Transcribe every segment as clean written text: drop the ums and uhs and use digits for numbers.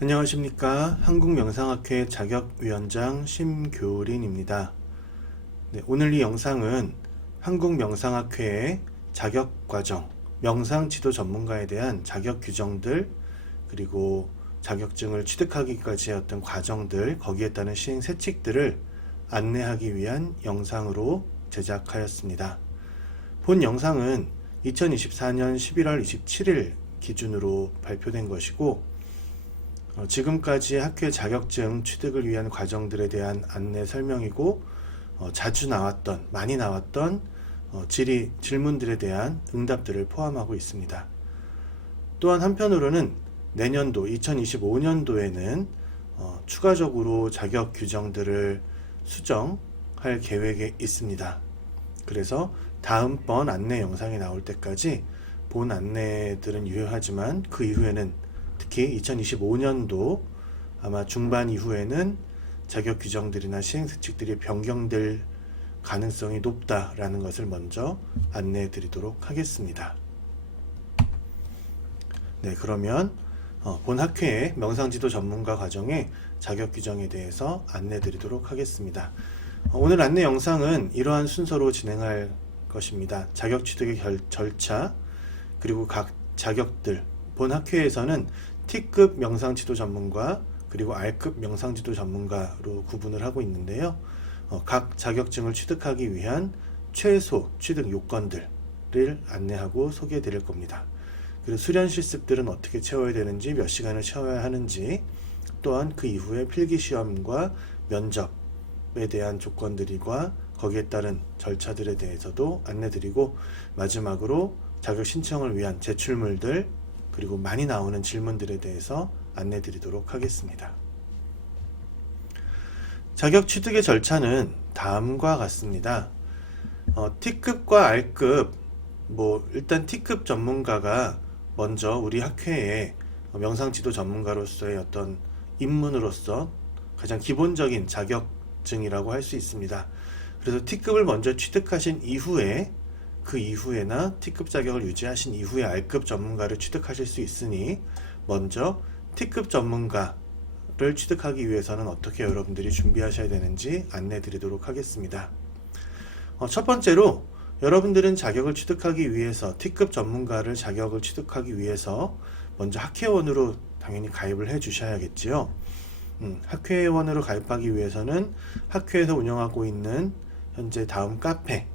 안녕하십니까. 한국명상학회 자격위원장 심교린입니다. 네, 오늘 이 영상은 한국명상학회의 자격과정, 명상지도 전문가에 대한 자격 규정들, 그리고 자격증을 취득하기까지의 어떤 과정들, 거기에 따른 시행 세칙들을 안내하기 위한 영상으로 제작하였습니다. 본 영상은 2024년 11월 27일 기준으로 발표된 것이고, 지금까지 학회 자격증 취득을 위한 과정들에 대한 안내 설명이고, 많이 나왔던 질의, 질문들에 대한 응답들을 포함하고 있습니다. 또한 한편으로는 내년도 2025년도에는 추가적으로 자격 규정들을 수정할 계획에 있습니다. 그래서 다음번 안내 영상이 나올 때까지 본 안내들은 유효하지만 그 이후에는 특히 2025년도 아마 중반 이후에는 자격 규정들이나 시행수칙들이 변경될 가능성이 높다라는 것을 먼저 안내해 드리도록 하겠습니다. 네, 그러면 본 학회의 명상지도 전문가 과정의 자격 규정에 대해서 안내 드리도록 하겠습니다. 오늘 안내 영상은 이러한 순서로 진행할 것입니다. 자격 취득의 절차, 그리고 각 자격들, 본 학회에서는 T급 명상지도 전문가 그리고 R급 명상지도 전문가로 구분을 하고 있는데요. 각 자격증을 취득하기 위한 최소 취득 요건들을 안내하고 소개해 드릴 겁니다. 그리고 수련 실습들은 어떻게 채워야 되는지, 몇 시간을 채워야 하는지, 또한 그 이후에 필기시험과 면접에 대한 조건들과 거기에 따른 절차들에 대해서도 안내드리고, 마지막으로 자격 신청을 위한 제출물들, 그리고 많이 나오는 질문들에 대해서 안내 드리도록 하겠습니다. 자격 취득의 절차는 다음과 같습니다. T급과 R급, 일단 T급 전문가가 먼저 우리 학회에 명상지도 전문가로서의 어떤 입문으로서 가장 기본적인 자격증이라고 할 수 있습니다. 그래서 T급을 먼저 취득하신 이후에, 그 이후에나 T급 자격을 유지하신 이후에 R급 전문가를 취득하실 수 있으니, 먼저 T급 전문가를 취득하기 위해서는 어떻게 여러분들이 준비하셔야 되는지 안내 드리도록 하겠습니다. 첫 번째로 여러분들은 자격을 취득하기 위해서, T급 전문가를 자격을 취득하기 위해서 먼저 학회원으로 당연히 가입을 해 주셔야겠지요. 학회원으로 가입하기 위해서는 학회에서 운영하고 있는 현재 다음 카페,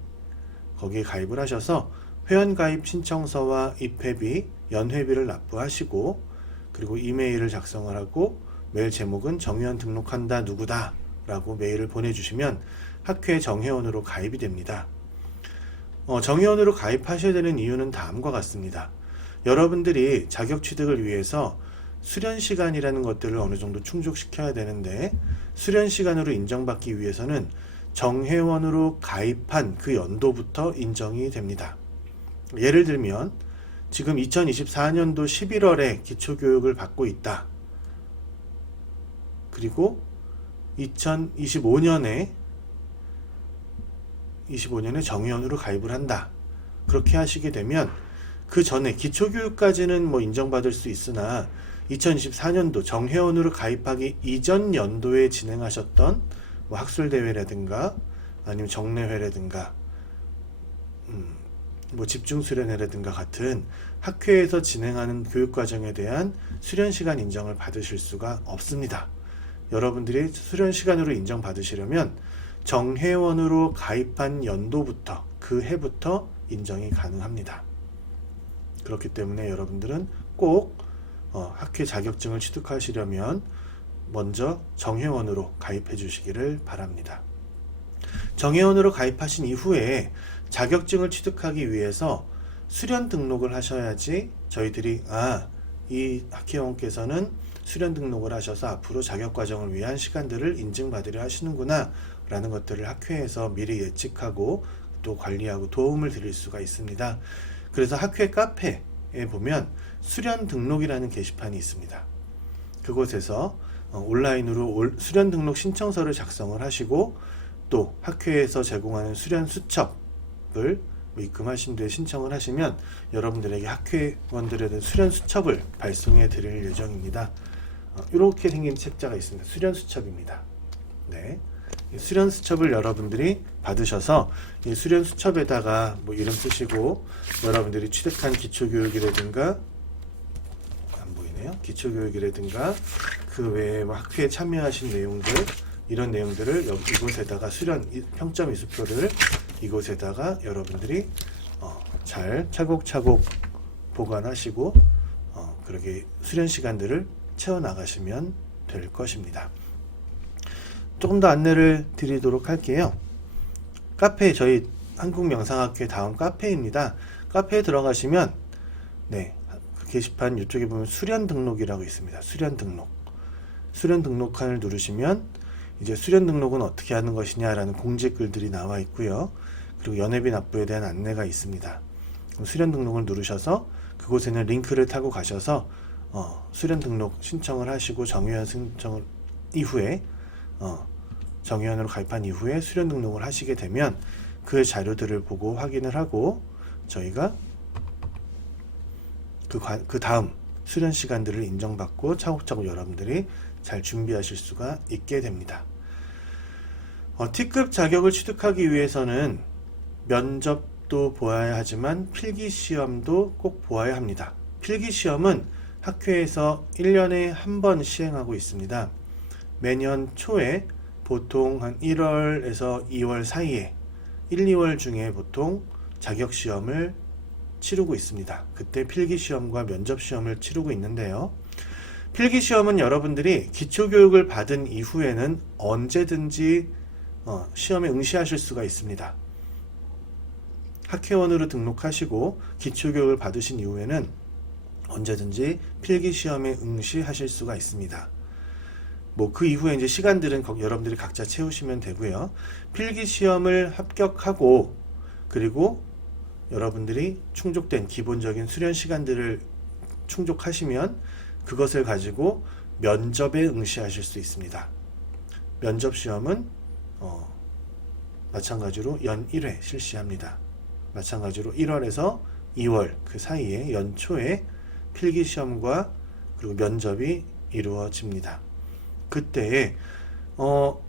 거기에 가입을 하셔서 회원가입 신청서와 입회비, 연회비를 납부하시고, 그리고 이메일을 작성을 하고 메일 제목은 정회원 등록한다 누구다 라고 메일을 보내주시면 학회 정회원으로 가입이 됩니다. 정회원으로 가입하셔야 되는 이유는 다음과 같습니다. 여러분들이 자격 취득을 위해서 수련 시간이라는 것들을 어느 정도 충족시켜야 되는데, 수련 시간으로 인정받기 위해서는 정회원으로 가입한 그 연도부터 인정이 됩니다. 예를 들면 지금 2024년도 11월에 기초교육을 받고 있다. 그리고 2025년에 정회원으로 가입을 한다. 그렇게 하시게 되면 그 전에 기초교육까지는 인정받을 수 있으나 2024년도 정회원으로 가입하기 이전 연도에 진행하셨던 학술대회라든가 아니면 정례회라든가 집중수련회라든가 같은 학회에서 진행하는 교육과정에 대한 수련시간 인정을 받으실 수가 없습니다. 여러분들이 수련시간으로 인정받으시려면 정회원으로 가입한 연도부터, 그 해부터 인정이 가능합니다. 그렇기 때문에 여러분들은 꼭 학회 자격증을 취득하시려면 먼저 정회원으로 가입해 주시기를 바랍니다. 정회원으로 가입하신 이후에 자격증을 취득하기 위해서 수련 등록을 하셔야지 저희들이 이 학회원께서는 수련 등록을 하셔서 앞으로 자격과정을 위한 시간들을 인증받으려 하시는구나 라는 것들을 학회에서 미리 예측하고 또 관리하고 도움을 드릴 수가 있습니다. 그래서 학회 카페에 보면 수련 등록이라는 게시판이 있습니다. 그곳에서 온라인으로 수련 등록 신청서를 작성을 하시고, 또 학회에서 제공하는 수련 수첩을 입금하신 뒤에 신청을 하시면 여러분들에게 학회원들에 대한 수련 수첩을 발송해 드릴 예정입니다. 이렇게 생긴 책자가 있습니다. 수련 수첩입니다. 네. 이 수련 수첩을 여러분들이 받으셔서 이 수련 수첩에다가 뭐 이름 쓰시고 여러분들이 취득한 기초교육이라든가 안 보이네요. 기초교육이라든가 그 외에 뭐 학회에 참여하신 내용들 이런 내용들을 이곳에다가 수련 평점 이수표를 이곳에다가 여러분들이 잘 차곡차곡 보관하시고 그렇게 수련 시간들을 채워 나가시면 될 것입니다. 조금 더 안내를 드리도록 할게요. 카페 저희 한국명상학회 다음 카페입니다. 카페에 들어가시면 네, 그 게시판 이쪽에 보면 수련 등록이라고 있습니다. 수련 등록. 수련 등록칸을 누르시면 이제 수련 등록은 어떻게 하는 것이냐라는 공지글들이 나와 있고요. 그리고 연회비 납부에 대한 안내가 있습니다. 수련 등록을 누르셔서 그곳에는 링크를 타고 가셔서 수련 등록 신청을 하시고 정회원 신청을 이후에 정회원으로 가입한 이후에 수련 등록을 하시게 되면 그 자료들을 보고 확인을 하고 저희가 그 다음 수련 시간들을 인정받고 차곡차곡 여러분들이 잘 준비하실 수가 있게 됩니다. T급 자격을 취득하기 위해서는 면접도 보아야 하지만 필기시험도 꼭 보아야 합니다. 필기시험은 학회에서 1년에 한 번 시행하고 있습니다. 매년 초에 보통 한 1월에서 2월 사이에 1, 2월 중에 보통 자격시험을 치르고 있습니다. 그때 필기시험과 면접시험을 치르고 있는데요. 필기시험은 여러분들이 기초교육을 받은 이후에는 언제든지 시험에 응시하실 수가 있습니다. 학회원으로 등록하시고 기초교육을 받으신 이후에는 언제든지 필기시험에 응시하실 수가 있습니다. 뭐 그 이후에 이제 시간들은 여러분들이 각자 채우시면 되고요. 필기시험을 합격하고 그리고 여러분들이 충족된 기본적인 수련 시간들을 충족하시면 그것을 가지고 면접에 응시하실 수 있습니다. 면접시험은 마찬가지로 연 1회 실시합니다. 마찬가지로 1월에서 2월 그 사이에 연초에 필기시험과 그리고 면접이 이루어집니다. 그때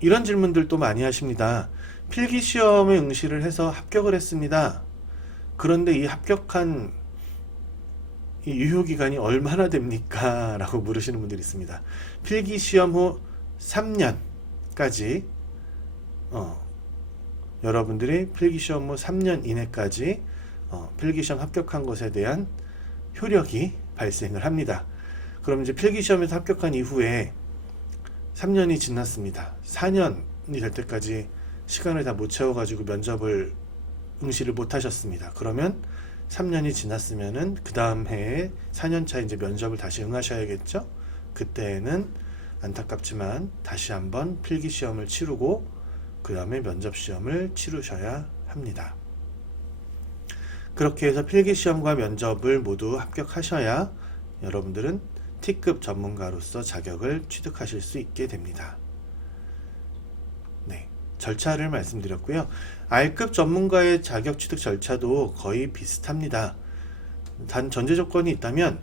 이런 질문들도 많이 하십니다. 필기시험에 응시를 해서 합격을 했습니다. 그런데 이 합격한 이 유효기간이 얼마나 됩니까? 라고 물으시는 분들이 있습니다. 필기시험 후 3년까지 여러분들이 필기시험 후 3년 이내까지 필기시험 합격한 것에 대한 효력이 발생을 합니다. 그럼 이제 필기시험에서 합격한 이후에 3년이 지났습니다. 4년이 될 때까지 시간을 다 못 채워가지고 면접을 응시를 못 하셨습니다. 그러면 3년이 지났으면은 그 다음 해에 4년차 이제 면접을 다시 응하셔야겠죠? 그때는 안타깝지만 다시 한번 필기시험을 치르고 그 다음에 면접시험을 치르셔야 합니다. 그렇게 해서 필기시험과 면접을 모두 합격하셔야 여러분들은 T급 전문가로서 자격을 취득하실 수 있게 됩니다. 네, 절차를 말씀드렸고요. R급 전문가의 자격 취득 절차도 거의 비슷합니다. 단 전제 조건이 있다면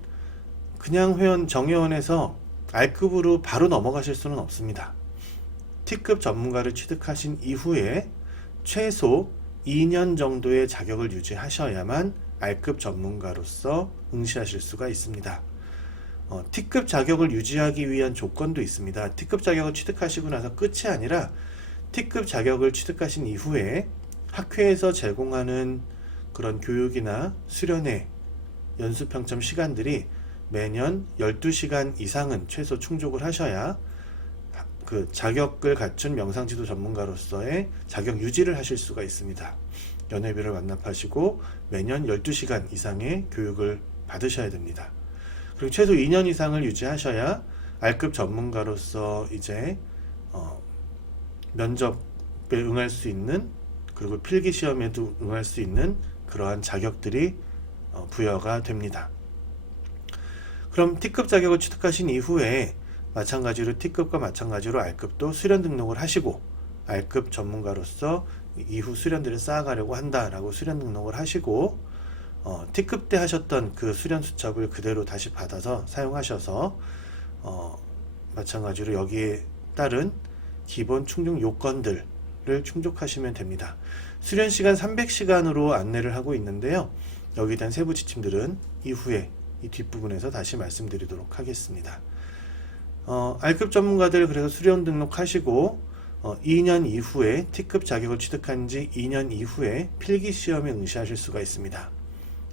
그냥 정회원에서 R급으로 바로 넘어가실 수는 없습니다. T급 전문가를 취득하신 이후에 최소 2년 정도의 자격을 유지하셔야만 R급 전문가로서 응시하실 수가 있습니다. T급 자격을 유지하기 위한 조건도 있습니다. T급 자격을 취득하시고 나서 끝이 아니라 T급 자격을 취득하신 이후에 학회에서 제공하는 그런 교육이나 수련회, 연수평점 시간들이 매년 12시간 이상은 최소 충족을 하셔야 그 자격을 갖춘 명상지도 전문가로서의 자격 유지를 하실 수가 있습니다. 연회비를 완납하시고 매년 12시간 이상의 교육을 받으셔야 됩니다. 그리고 최소 2년 이상을 유지하셔야 R급 전문가로서 이제 면접에 응할 수 있는 그리고 필기시험에도 응할 수 있는 그러한 자격들이 부여가 됩니다. 그럼 T급 자격을 취득하신 이후에 마찬가지로 T급과 마찬가지로 R급도 수련 등록을 하시고 R급 전문가로서 이후 수련들을 쌓아가려고 한다라고 수련 등록을 하시고 T급 때 하셨던 그 수련 수첩을 그대로 다시 받아서 사용하셔서 마찬가지로 여기에 따른 기본 충족 요건들을 충족하시면 됩니다. 수련 시간 300시간으로 안내를 하고 있는데요. 여기에 대한 세부 지침들은 이후에 이 뒷부분에서 다시 말씀드리도록 하겠습니다. R급 전문가들 그래서 수련 등록하시고 2년 이후에 T급 자격을 취득한 지 2년 이후에 필기시험에 응시하실 수가 있습니다.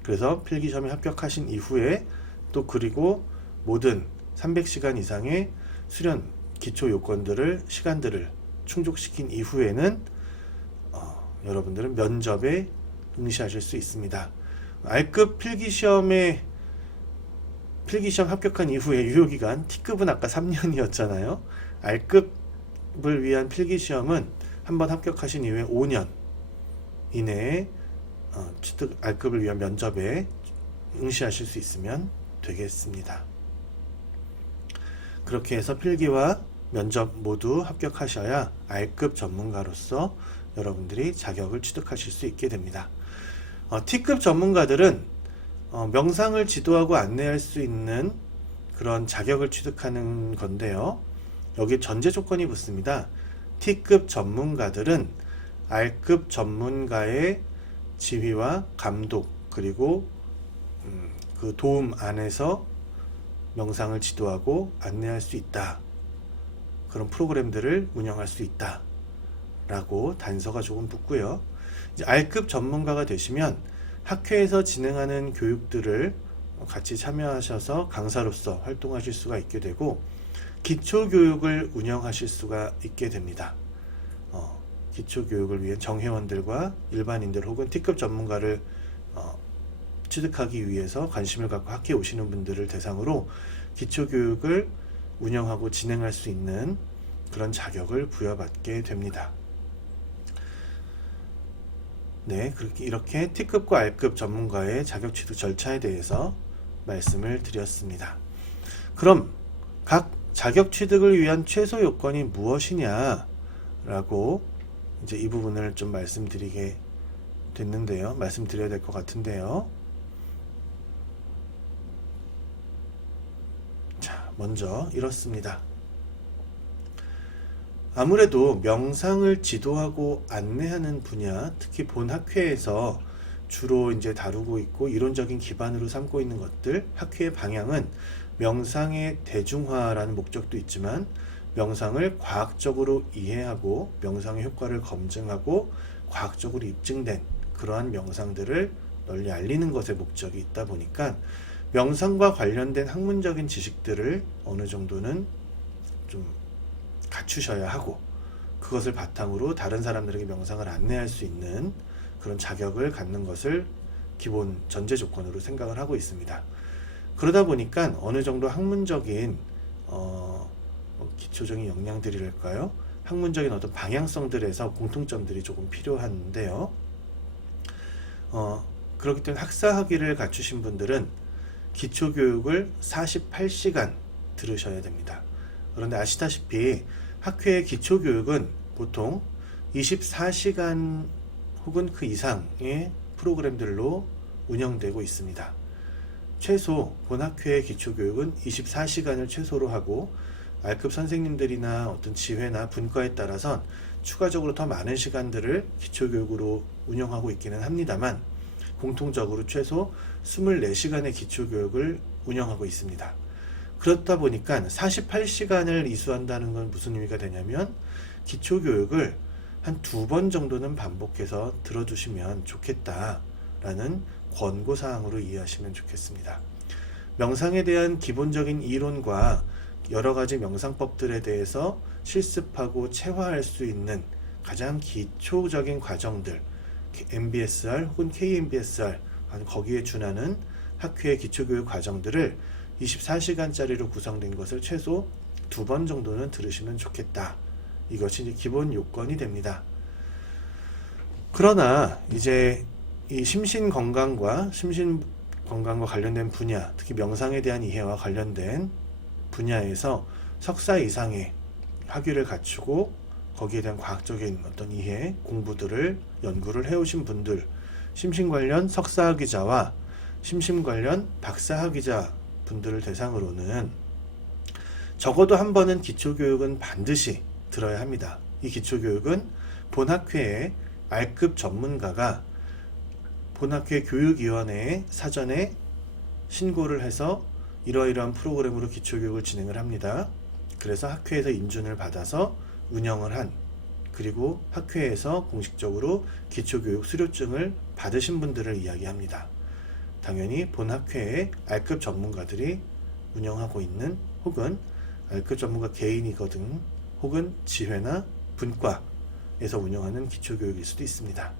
그래서 필기시험에 합격하신 이후에 또 그리고 모든 300시간 이상의 수련 기초 요건들을 시간들을 충족시킨 이후에는 여러분들은 면접에 응시하실 수 있습니다. R급 필기시험 합격한 이후에 유효기간 T급은 아까 3년이었잖아요. R급을 위한 필기시험은 한번 합격하신 이후에 5년 이내에 취득 R급을 위한 면접에 응시하실 수 있으면 되겠습니다. 그렇게 해서 필기와 면접 모두 합격하셔야 R급 전문가로서 여러분들이 자격을 취득하실 수 있게 됩니다. T급 전문가들은 명상을 지도하고 안내할 수 있는 그런 자격을 취득하는 건데요. 여기 전제 조건이 붙습니다. T급 전문가들은 R급 전문가의 지휘와 감독 그리고 그 도움 안에서 명상을 지도하고 안내할 수 있다. 그런 프로그램들을 운영할 수 있다. 라고 단서가 조금 붙고요. 이제 R급 전문가가 되시면 학회에서 진행하는 교육들을 같이 참여하셔서 강사로서 활동하실 수가 있게 되고 기초교육을 운영하실 수가 있게 됩니다. 기초교육을 위한 정회원들과 일반인들 혹은 T급 전문가를 취득하기 위해서 관심을 갖고 학회에 오시는 분들을 대상으로 기초교육을 운영하고 진행할 수 있는 그런 자격을 부여받게 됩니다. 네, 이렇게 T급과 R급 전문가의 자격 취득 절차에 대해서 말씀을 드렸습니다. 그럼 각 자격 취득을 위한 최소 요건이 무엇이냐 라고 이제 이 부분을 좀 말씀드려야 될 것 같은데요. 자, 먼저 이렇습니다. 아무래도 명상을 지도하고 안내하는 분야, 특히 본 학회에서 주로 이제 다루고 있고 이론적인 기반으로 삼고 있는 것들, 학회의 방향은 명상의 대중화라는 목적도 있지만 명상을 과학적으로 이해하고 명상의 효과를 검증하고 과학적으로 입증된 그러한 명상들을 널리 알리는 것에 목적이 있다 보니까 명상과 관련된 학문적인 지식들을 어느 정도는 좀 갖추셔야 하고 그것을 바탕으로 다른 사람들에게 명상을 안내할 수 있는 그런 자격을 갖는 것을 기본 전제 조건으로 생각을 하고 있습니다. 그러다 보니까 어느 정도 학문적인 기초적인 역량들이랄까요? 학문적인 어떤 방향성들에서 공통점들이 조금 필요한데요. 그렇기 때문에 학사학위를 갖추신 분들은 기초교육을 48시간 들으셔야 됩니다. 그런데 아시다시피 학회의 기초교육은 보통 24시간 혹은 그 이상의 프로그램들로 운영되고 있습니다. 최소 본학회의 기초교육은 24시간을 최소로 하고 R급 선생님들이나 어떤 지회나 분과에 따라선 추가적으로 더 많은 시간들을 기초교육으로 운영하고 있기는 합니다만 공통적으로 최소 24시간의 기초교육을 운영하고 있습니다. 그렇다 보니까 48시간을 이수한다는 건 무슨 의미가 되냐면 기초교육을 한 2번 정도는 반복해서 들어주시면 좋겠다라는 권고사항으로 이해하시면 좋겠습니다. 명상에 대한 기본적인 이론과 여러가지 명상법들에 대해서 실습하고 체화할 수 있는 가장 기초적인 과정들 MBSR 혹은 KMBSR 거기에 준하는 학회의 기초교육 과정들을 24시간짜리로 구성된 것을 최소 2번 정도는 들으시면 좋겠다. 이것이 이제 기본 요건이 됩니다. 그러나 이제 이 심신 건강과 관련된 분야, 특히 명상에 대한 이해와 관련된 분야에서 석사 이상의 학위를 갖추고 거기에 대한 과학적인 어떤 이해, 공부들을 연구를 해오신 분들, 심신 관련 석사학위자와 심신 관련 박사학위자 분들을 대상으로는 적어도 한 번은 기초교육은 반드시 들어야 합니다. 이 기초교육은 본학회의 R급 전문가가 본학회 교육위원회에 사전에 신고를 해서 이러이러한 프로그램으로 기초교육을 진행을 합니다. 그래서 학회에서 인준을 받아서 운영을 한, 그리고 학회에서 공식적으로 기초교육 수료증을 받으신 분들을 이야기합니다. 당연히 본학회의 R급 전문가들이 운영하고 있는, 혹은 R급 전문가 개인이거든, 혹은 지회나 분과에서 운영하는 기초교육일 수도 있습니다.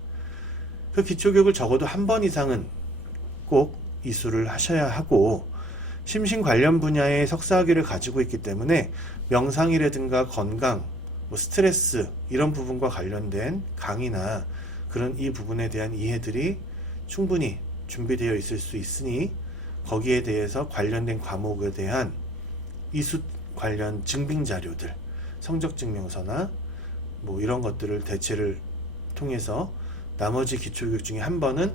그 기초교육을 적어도 한 번 이상은 꼭 이수를 하셔야 하고, 심신 관련 분야의 석사학위를 가지고 있기 때문에 명상이라든가 건강, 스트레스 이런 부분과 관련된 강의나 그런 이 부분에 대한 이해들이 충분히 준비되어 있을 수 있으니, 거기에 대해서 관련된 과목에 대한 이수 관련 증빙 자료들, 성적 증명서나 이런 것들을 대체를 통해서 나머지 기초교육 중에 한 번은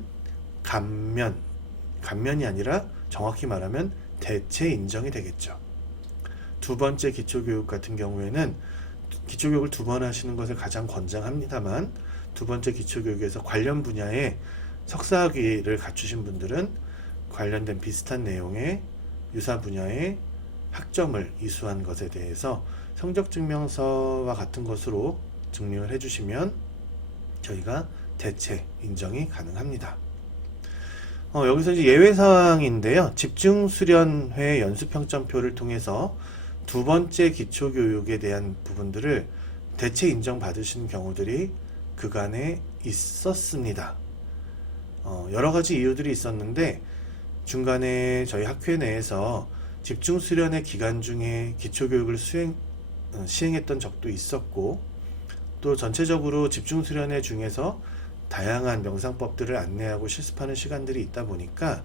감면이 아니라 정확히 말하면 대체 인정이 되겠죠. 두 번째 기초교육 같은 경우에는 기초교육을 두 번 하시는 것을 가장 권장합니다만, 두 번째 기초교육에서 관련 분야의 석사학위를 갖추신 분들은 관련된 비슷한 내용의 유사 분야의 학점을 이수한 것에 대해서 성적증명서와 같은 것으로 증명을 해주시면 저희가 대체 인정이 가능합니다. 여기서 이제 예외사항인데요. 집중수련회 연수평점표를 통해서 두 번째 기초교육에 대한 부분들을 대체 인정받으신 경우들이 그간에 있었습니다. 여러 가지 이유들이 있었는데, 중간에 저희 학회 내에서 집중수련회 기간 중에 기초교육을 시행했던 적도 있었고, 또 전체적으로 집중수련회 중에서 다양한 명상법들을 안내하고 실습하는 시간들이 있다 보니까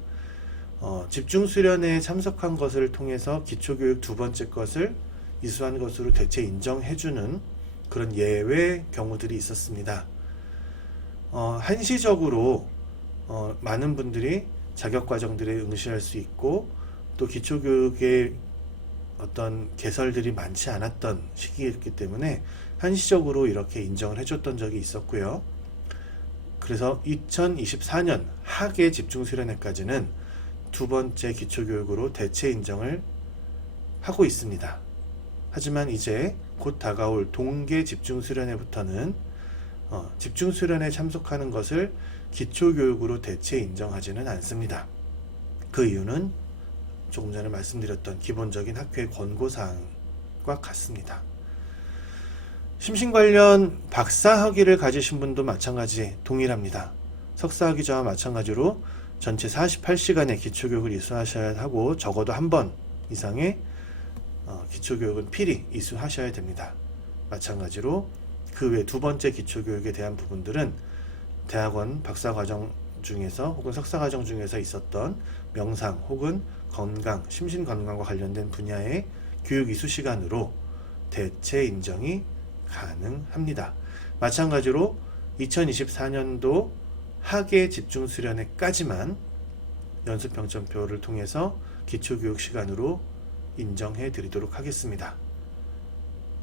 집중수련회에 참석한 것을 통해서 기초교육 두 번째 것을 이수한 것으로 대체 인정해주는 그런 예외 경우들이 있었습니다. 한시적으로 많은 분들이 자격과정들에 응시할 수 있고, 또 기초교육의 어떤 개설들이 많지 않았던 시기였기 때문에 한시적으로 이렇게 인정을 해줬던 적이 있었고요. 그래서 2024년 학예 집중수련회까지는 두 번째 기초교육으로 대체 인정을 하고 있습니다. 하지만 이제 곧 다가올 동계 집중수련회부터는 집중수련회에 참석하는 것을 기초교육으로 대체 인정하지는 않습니다. 그 이유는 조금 전에 말씀드렸던 기본적인 학회 권고사항과 같습니다. 심신 관련 박사학위를 가지신 분도 마찬가지 동일합니다. 석사학위자와 마찬가지로 전체 48시간의 기초교육을 이수하셔야 하고, 적어도 한 번 이상의 기초교육은 필히 이수하셔야 됩니다. 마찬가지로 그 외 두 번째 기초교육에 대한 부분들은 대학원 박사과정 중에서 혹은 석사과정 중에서 있었던 명상 혹은 건강, 심신건강과 관련된 분야의 교육 이수 시간으로 대체 인정이 가능합니다. 마찬가지로 2024년도 학예 집중수련회까지만 연수평점표를 통해서 기초교육 시간으로 인정해 드리도록 하겠습니다.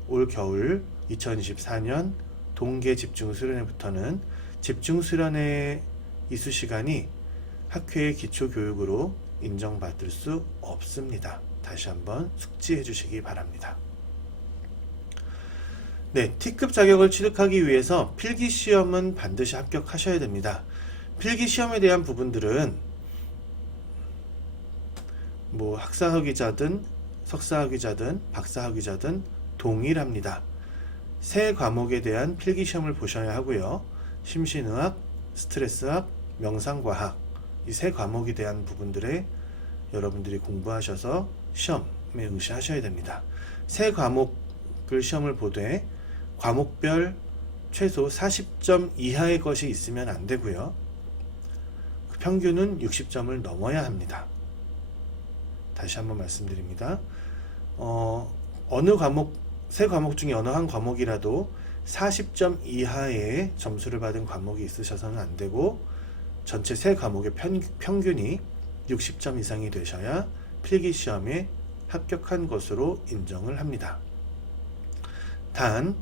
올 겨울 2024년 동계 집중수련회부터는 집중수련회 이수 시간이 학회의 기초교육으로 인정받을 수 없습니다. 다시 한번 숙지해 주시기 바랍니다. 네, T급 자격을 취득하기 위해서 필기시험은 반드시 합격하셔야 됩니다. 필기시험에 대한 부분들은 학사학위자든 석사학위자든 박사학위자든 동일합니다. 세 과목에 대한 필기시험을 보셔야 하고요. 심신의학, 스트레스학, 명상과학, 이 세 과목에 대한 부분들에 여러분들이 공부하셔서 시험에 응시하셔야 됩니다. 세 과목을 시험을 보되 과목별 최소 40점 이하의 것이 있으면 안 되고요. 평균은 60점을 넘어야 합니다. 다시 한번 말씀드립니다. 어느 과목, 세 과목 중에 어느 한 과목이라도 40점 이하의 점수를 받은 과목이 있으셔서는 안 되고, 전체 세 과목의 평균이 60점 이상이 되셔야 필기시험에 합격한 것으로 인정을 합니다. 단,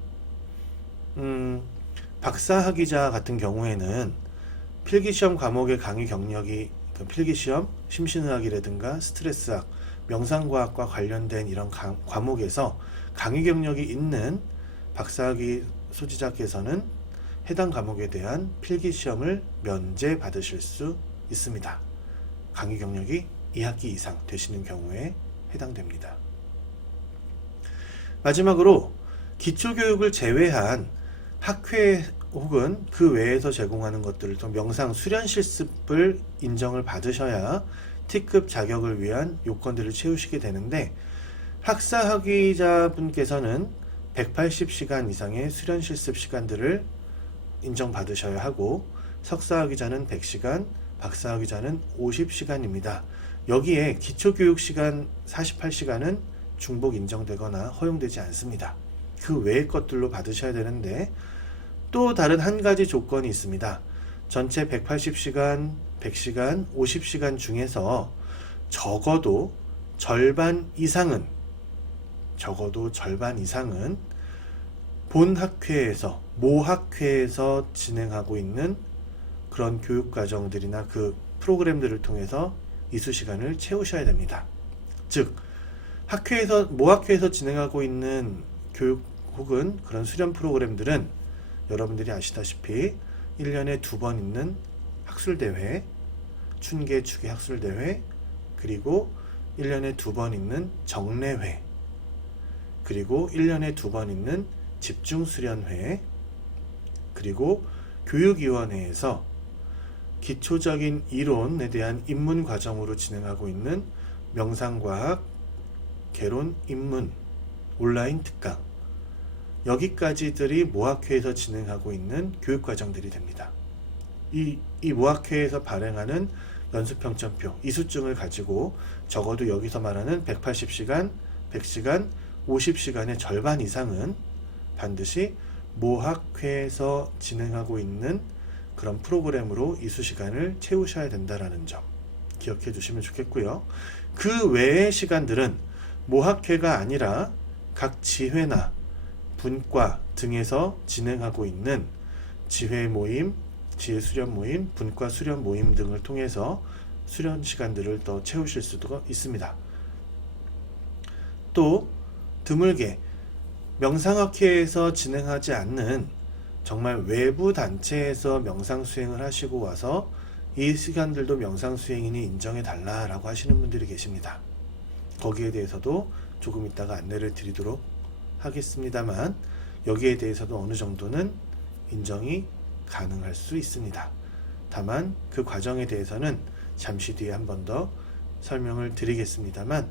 박사학위자 같은 경우에는 필기시험 과목의 강의 경력이 필기시험, 심신의학이라든가 스트레스학, 명상과학과 관련된 이런 과목에서 강의 경력이 있는 박사학위 소지자께서는 해당 과목에 대한 필기시험을 면제 받으실 수 있습니다. 강의 경력이 2학기 이상 되시는 경우에 해당됩니다. 마지막으로 기초교육을 제외한 학회 혹은 그 외에서 제공하는 것들을 통 명상 수련 실습을 인정을 받으셔야 T급 자격을 위한 요건들을 채우시게 되는데, 학사학위자분께서는 180시간 이상의 수련 실습 시간들을 인정받으셔야 하고, 석사학위자는 100시간, 박사학위자는 50시간입니다. 여기에 기초교육시간 48시간은 중복 인정되거나 허용되지 않습니다. 그 외의 것들로 받으셔야 되는데, 또 다른 한 가지 조건이 있습니다. 전체 180시간, 100시간, 50시간 중에서 적어도 절반 이상은 본 학회에서, 모 학회에서 진행하고 있는 그런 교육과정들이나 그 프로그램들을 통해서 이수시간을 채우셔야 됩니다. 즉, 모 학회에서 진행하고 있는 교육 혹은 그런 수련 프로그램들은 여러분들이 아시다시피 1년에 2번 있는 학술대회, 춘계 추계 학술대회, 그리고 1년에 2번 있는 정례회, 그리고 1년에 2번 있는 집중수련회, 그리고 교육위원회에서 기초적인 이론에 대한 입문 과정으로 진행하고 있는 명상과학, 개론, 입문, 온라인 특강, 여기까지들이 모학회에서 진행하고 있는 교육과정들이 됩니다. 이 모학회에서 발행하는 연수평점표, 이수증을 가지고 적어도 여기서 말하는 180시간, 100시간, 50시간의 절반 이상은 반드시 모학회에서 진행하고 있는 그런 프로그램으로 이수시간을 채우셔야 된다는 점 기억해 주시면 좋겠고요. 그 외의 시간들은 모학회가 아니라 각 지회나 분과 등에서 진행하고 있는 지회 모임, 지혜 수련 모임, 분과 수련 모임 등을 통해서 수련 시간들을 더 채우실 수도 있습니다. 또 드물게 명상학회에서 진행하지 않는 정말 외부 단체에서 명상 수행을 하시고 와서 이 시간들도 명상 수행인이 인정해 달라라고 하시는 분들이 계십니다. 거기에 대해서도 조금 이따가 안내를 드리도록 하겠습니다만, 여기에 대해서도 어느 정도는 인정이 가능할 수 있습니다. 다만 그 과정에 대해서는 잠시 뒤에 한 번 더 설명을 드리겠습니다만,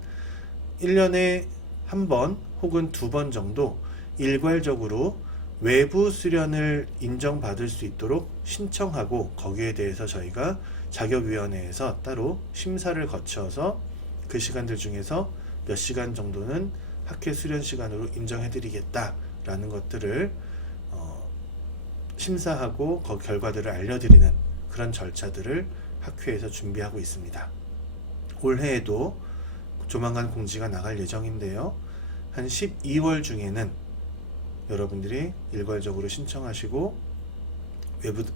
1년에 한 번 혹은 2번 정도 일괄적으로 외부 수련을 인정받을 수 있도록 신청하고, 거기에 대해서 저희가 자격위원회에서 따로 심사를 거쳐서 그 시간들 중에서 몇 시간 정도는 학회 수련 시간으로 인정해드리겠다라는 것들을 심사하고 그 결과들을 알려드리는 그런 절차들을 학회에서 준비하고 있습니다. 올해에도 조만간 공지가 나갈 예정인데요. 한 12월 중에는 여러분들이 일괄적으로 신청하시고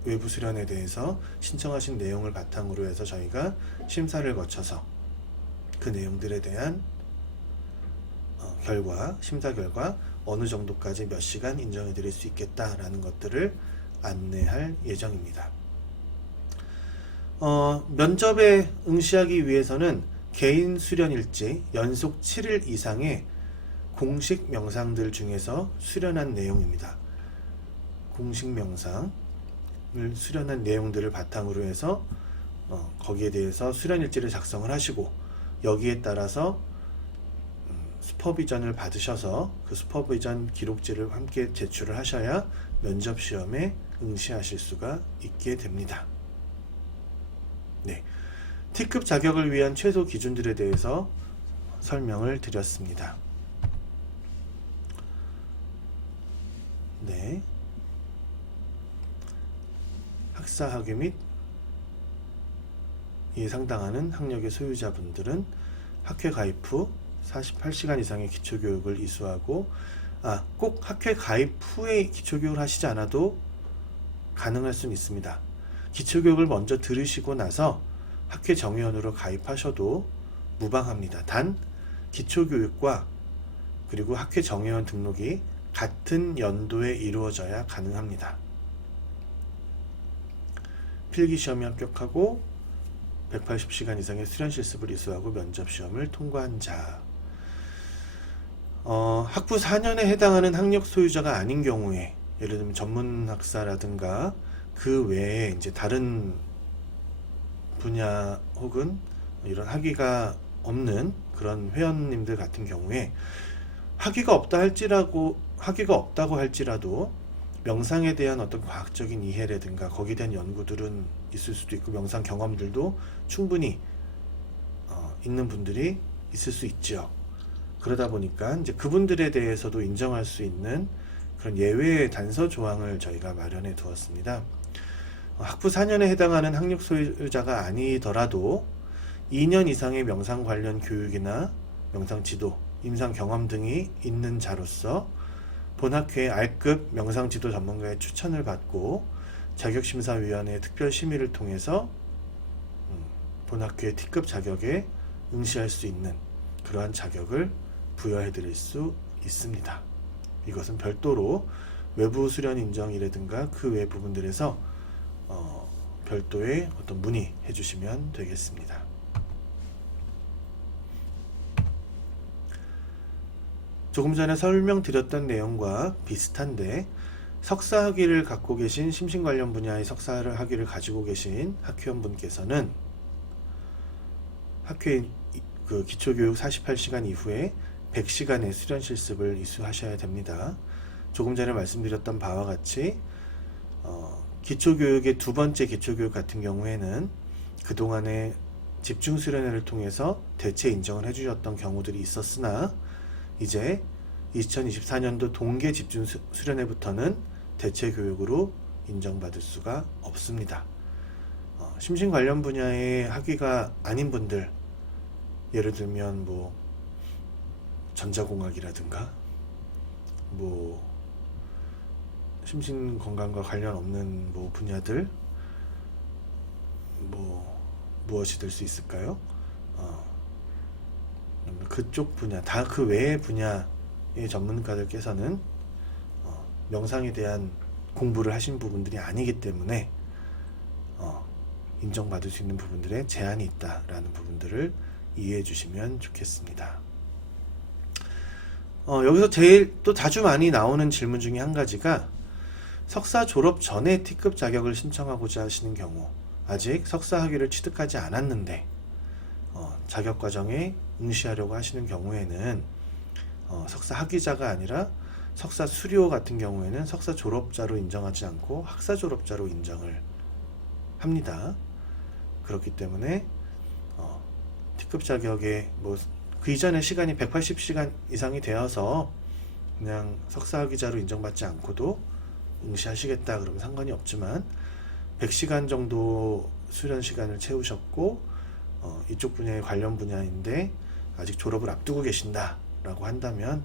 외부 수련에 대해서 신청하신 내용을 바탕으로 해서 저희가 심사를 거쳐서 그 내용들에 대한 심사 결과 어느 정도까지 몇 시간 인정해 드릴 수 있겠다라는 것들을 안내할 예정입니다. 면접에 응시하기 위해서는 개인 수련일지 연속 7일 이상의 공식 명상들 중에서 수련한 내용입니다. 공식 명상을 수련한 내용들을 바탕으로 해서 거기에 대해서 수련일지를 작성을 하시고, 여기에 따라서 슈퍼비전을 받으셔서 그 슈퍼비전 기록지를 함께 제출을 하셔야 면접 시험에 응시하실 수가 있게 됩니다. 네, T급 자격을 위한 최소 기준들에 대해서 설명을 드렸습니다. 네, 학사학위 및 이에 상당하는 학력의 소유자분들은 학회 가입 후 48시간 이상의 기초교육을 이수하고, 꼭 학회 가입 후에 기초교육을 하시지 않아도 가능할 수는 있습니다. 기초교육을 먼저 들으시고 나서 학회 정회원으로 가입하셔도 무방합니다. 단 기초교육과 그리고 학회 정회원 등록이 같은 연도에 이루어져야 가능합니다. 필기시험에 합격하고 180시간 이상의 수련 실습을 이수하고 면접시험을 통과한 자, 학부 4년에 해당하는 학력 소유자가 아닌 경우에, 예를 들면 전문학사라든가 그 외에 이제 다른 분야 혹은 이런 학위가 없는 그런 회원님들 같은 경우에 학위가 없다고 할지라도 명상에 대한 어떤 과학적인 이해라든가 거기에 대한 연구들은 있을 수도 있고 명상 경험들도 충분히 있는 분들이 있을 수 있죠. 그러다 보니까 이제 그분들에 대해서도 인정할 수 있는 그런 예외의 단서 조항을 저희가 마련해 두었습니다. 학부 4년에 해당하는 학력 소유자가 아니더라도 2년 이상의 명상 관련 교육이나 명상 지도, 임상 경험 등이 있는 자로서 본학회의 R급 명상 지도 전문가의 추천을 받고 자격심사위원회의 특별 심의를 통해서 본학회의 T급 자격에 응시할 수 있는 그러한 자격을 부여해 드릴 수 있습니다. 이것은 별도로 외부 수련 인정이라든가 그 외 부분들에서 별도의 어떤 문의해 주시면 되겠습니다. 조금 전에 설명드렸던 내용과 비슷한데, 석사 학위를 갖고 계신 심신 관련 분야의 석사 학위를 가지고 계신 학회원분께서는 학회 그 기초교육 48시간 이후에 100시간의 수련 실습을 이수하셔야 됩니다. 조금 전에 말씀드렸던 바와 같이 기초교육의 두 번째 기초교육 같은 경우에는 그동안의 집중 수련회를 통해서 대체 인정을 해주셨던 경우들이 있었으나 이제 2024년도 동계 집중 수련회부터는 대체 교육으로 인정받을 수가 없습니다. 심신 관련 분야의 학위가 아닌 분들, 예를 들면 뭐 전자공학이라든가 뭐 심신 건강과 관련 없는 뭐 분야들, 뭐 무엇이 될 수 있을까요? 그쪽 분야, 다 그 외의 분야의 전문가들께서는 명상에 대한 공부를 하신 부분들이 아니기 때문에 인정받을 수 있는 부분들에 제한이 있다라는 부분들을 이해해 주시면 좋겠습니다. 여기서 제일 또 자주 많이 나오는 질문 중에 한 가지가, 석사 졸업 전에 T급 자격을 신청하고자 하시는 경우, 아직 석사 학위를 취득하지 않았는데 자격 과정에 응시하려고 하시는 경우에는 석사 학위자가 아니라 석사 수료 같은 경우에는 석사 졸업자로 인정하지 않고 학사 졸업자로 인정을 합니다. 그렇기 때문에 T급 자격에 뭐 그 이전에 시간이 180시간 이상이 되어서 그냥 석사 학위자로 인정받지 않고도 응시하시겠다 그러면 상관이 없지만, 100시간 정도 수련 시간을 채우셨고 이쪽 분야의 관련 분야인데 아직 졸업을 앞두고 계신다 라고 한다면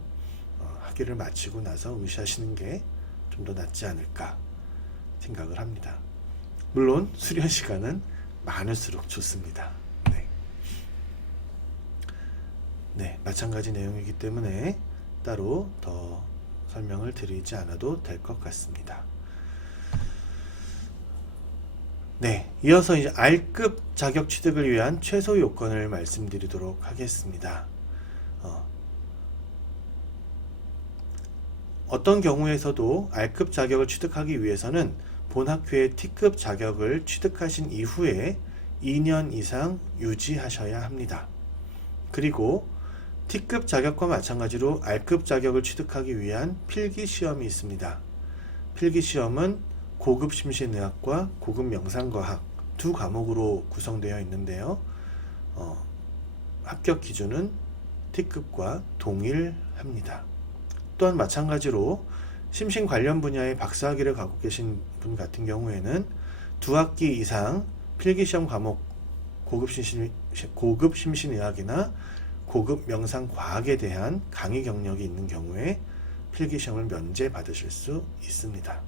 학위를 마치고 나서 응시하시는 게 좀 더 낫지 않을까 생각을 합니다. 물론 수련 시간은 많을수록 좋습니다. 네, 마찬가지 내용이기 때문에 따로 더 설명을 드리지 않아도 될 것 같습니다. 네, 이어서 이제 R급 자격 취득을 위한 최소 요건을 말씀드리도록 하겠습니다. 어떤 경우에서도 R급 자격을 취득하기 위해서는 본학회의 T급 자격을 취득하신 이후에 2년 이상 유지하셔야 합니다. 그리고 T급 자격과 마찬가지로 R급 자격을 취득하기 위한 필기시험이 있습니다. 필기시험은 고급 심신의학과 고급 명상과학 두 과목으로 구성되어 있는데요. 합격 기준은 T급과 동일합니다. 또한 마찬가지로 심신 관련 분야의 박사학위를 갖고 계신 분 같은 경우에는 2학기 이상 필기시험 과목 고급 심신의학이나 고급 명상 과학에 대한 강의 경력이 있는 경우에 필기시험을 면제받으실 수 있습니다.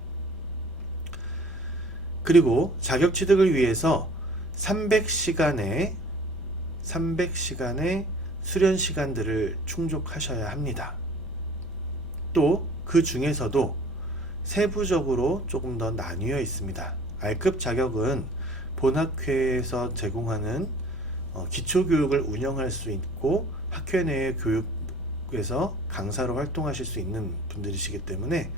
그리고 자격 취득을 위해서 300시간의 수련 시간들을 충족하셔야 합니다. 또 그 중에서도 세부적으로 조금 더 나뉘어 있습니다. R급 자격은 본학회에서 제공하는 기초교육을 운영할 수 있고 학회 내의 교육에서 강사로 활동하실 수 있는 분들이시기 때문에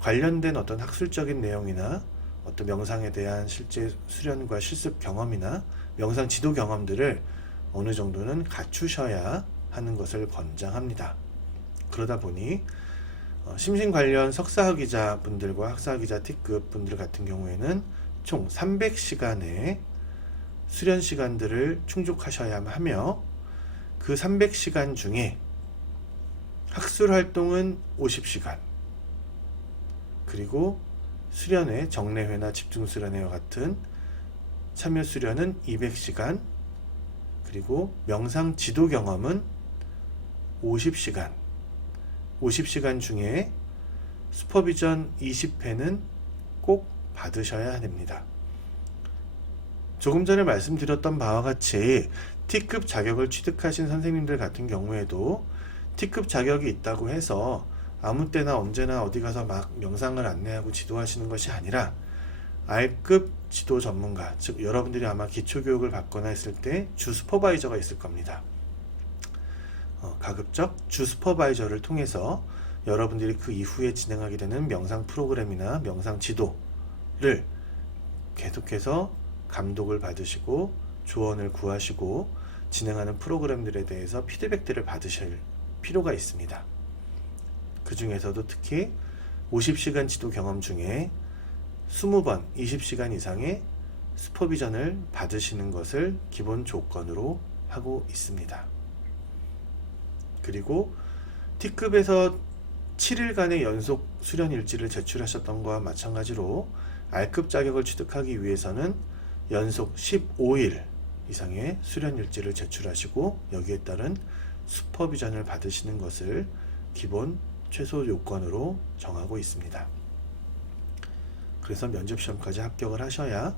관련된 어떤 학술적인 내용이나 어떤 명상에 대한 실제 수련과 실습 경험이나 명상 지도 경험들을 어느 정도는 갖추셔야 하는 것을 권장합니다. 그러다 보니 심신 관련 석사학위자 분들과 학사학위자 T급 분들 같은 경우에는 총 300시간의 수련 시간들을 충족하셔야 하며 그 300시간 중에 학술 활동은 50시간, 그리고 수련회, 정례회나 집중수련회와 같은 참여 수련은 200시간, 그리고 명상 지도 경험은 50시간, 50시간 중에 슈퍼비전 20회는 꼭 받으셔야 됩니다. 조금 전에 말씀드렸던 바와 같이 T급 자격을 취득하신 선생님들 같은 경우에도 T급 자격이 있다고 해서 아무 때나 언제나 어디 가서 막 명상을 안내하고 지도하시는 것이 아니라 R급 지도 전문가, 즉 여러분들이 아마 기초교육을 받거나 했을 때 주 슈퍼바이저가 있을 겁니다. 가급적 주 슈퍼바이저를 통해서 여러분들이 그 이후에 진행하게 되는 명상 프로그램이나 명상 지도를 계속해서 감독을 받으시고 조언을 구하시고 진행하는 프로그램들에 대해서 피드백들을 받으실 필요가 있습니다. 그 중에서도 특히 50시간 지도 경험 중에 20번, 20시간 이상의 슈퍼비전을 받으시는 것을 기본 조건으로 하고 있습니다. 그리고 T급에서 7일간의 연속 수련 일지를 제출하셨던 것과 마찬가지로 R급 자격을 취득하기 위해서는 연속 15일 이상의 수련 일지를 제출하시고 여기에 따른 슈퍼비전을 받으시는 것을 기본 최소 요건으로 정하고 있습니다. 그래서 면접시험까지 합격을 하셔야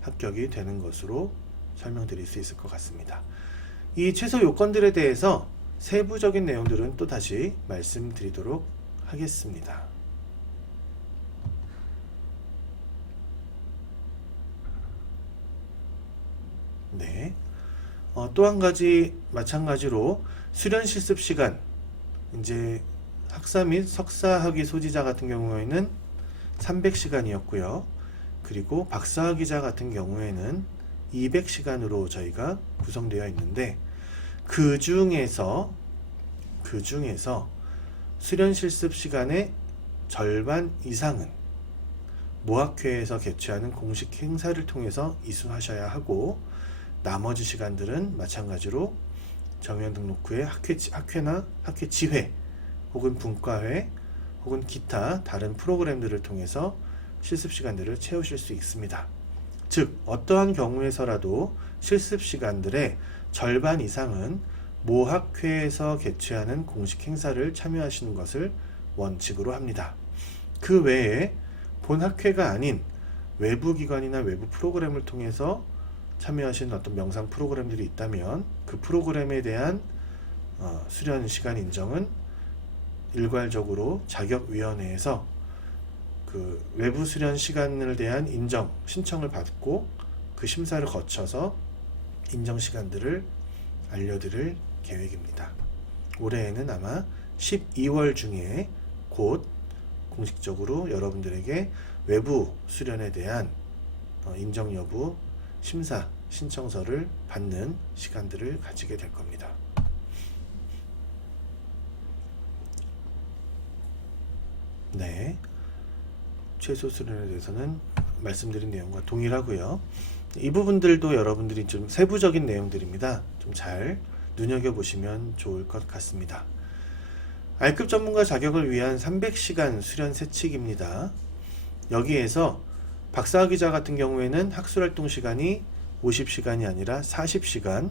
합격이 되는 것으로 설명드릴 수 있을 것 같습니다. 이 최소 요건들에 대해서 세부적인 내용들은 또 다시 말씀드리도록 하겠습니다. 네. 또 한 가지 마찬가지로 수련 실습 시간, 이제 학사 및 석사학위 소지자 같은 경우에는 300시간이었고요. 그리고 박사학위자 같은 경우에는 200시간으로 저희가 구성되어 있는데 그 중에서 수련 실습 시간의 절반 이상은 모학회에서 개최하는 공식 행사를 통해서 이수하셔야 하고 나머지 시간들은 마찬가지로 정원 등록 후에 학회나 학회 지회 혹은 분과회 혹은 기타 다른 프로그램들을 통해서 실습 시간들을 채우실 수 있습니다. 즉 어떠한 경우에서라도 실습 시간들의 절반 이상은 모학회에서 개최하는 공식 행사를 참여하시는 것을 원칙으로 합니다. 그 외에 본학회가 아닌 외부 기관이나 외부 프로그램을 통해서 참여하시는 어떤 명상 프로그램들이 있다면 그 프로그램에 대한 수련 시간 인정은 일괄적으로 자격위원회에서 그 외부 수련 시간을 대한 인정 신청을 받고 그 심사를 거쳐서 인정 시간들을 알려드릴 계획입니다. 올해에는 아마 12월 중에 곧 공식적으로 여러분들에게 외부 수련에 대한 인정 여부 심사 신청서를 받는 시간들을 가지게 될 겁니다. 네, 최소 수련에 대해서는 말씀드린 내용과 동일하고요. 이 부분들도 여러분들이 좀 세부적인 내용들입니다. 좀 잘 눈여겨보시면 좋을 것 같습니다. R급 전문가 자격을 위한 300시간 수련 세칙입니다. 여기에서 박사학위자 같은 경우에는 학술활동 시간이 50시간이 아니라 40시간,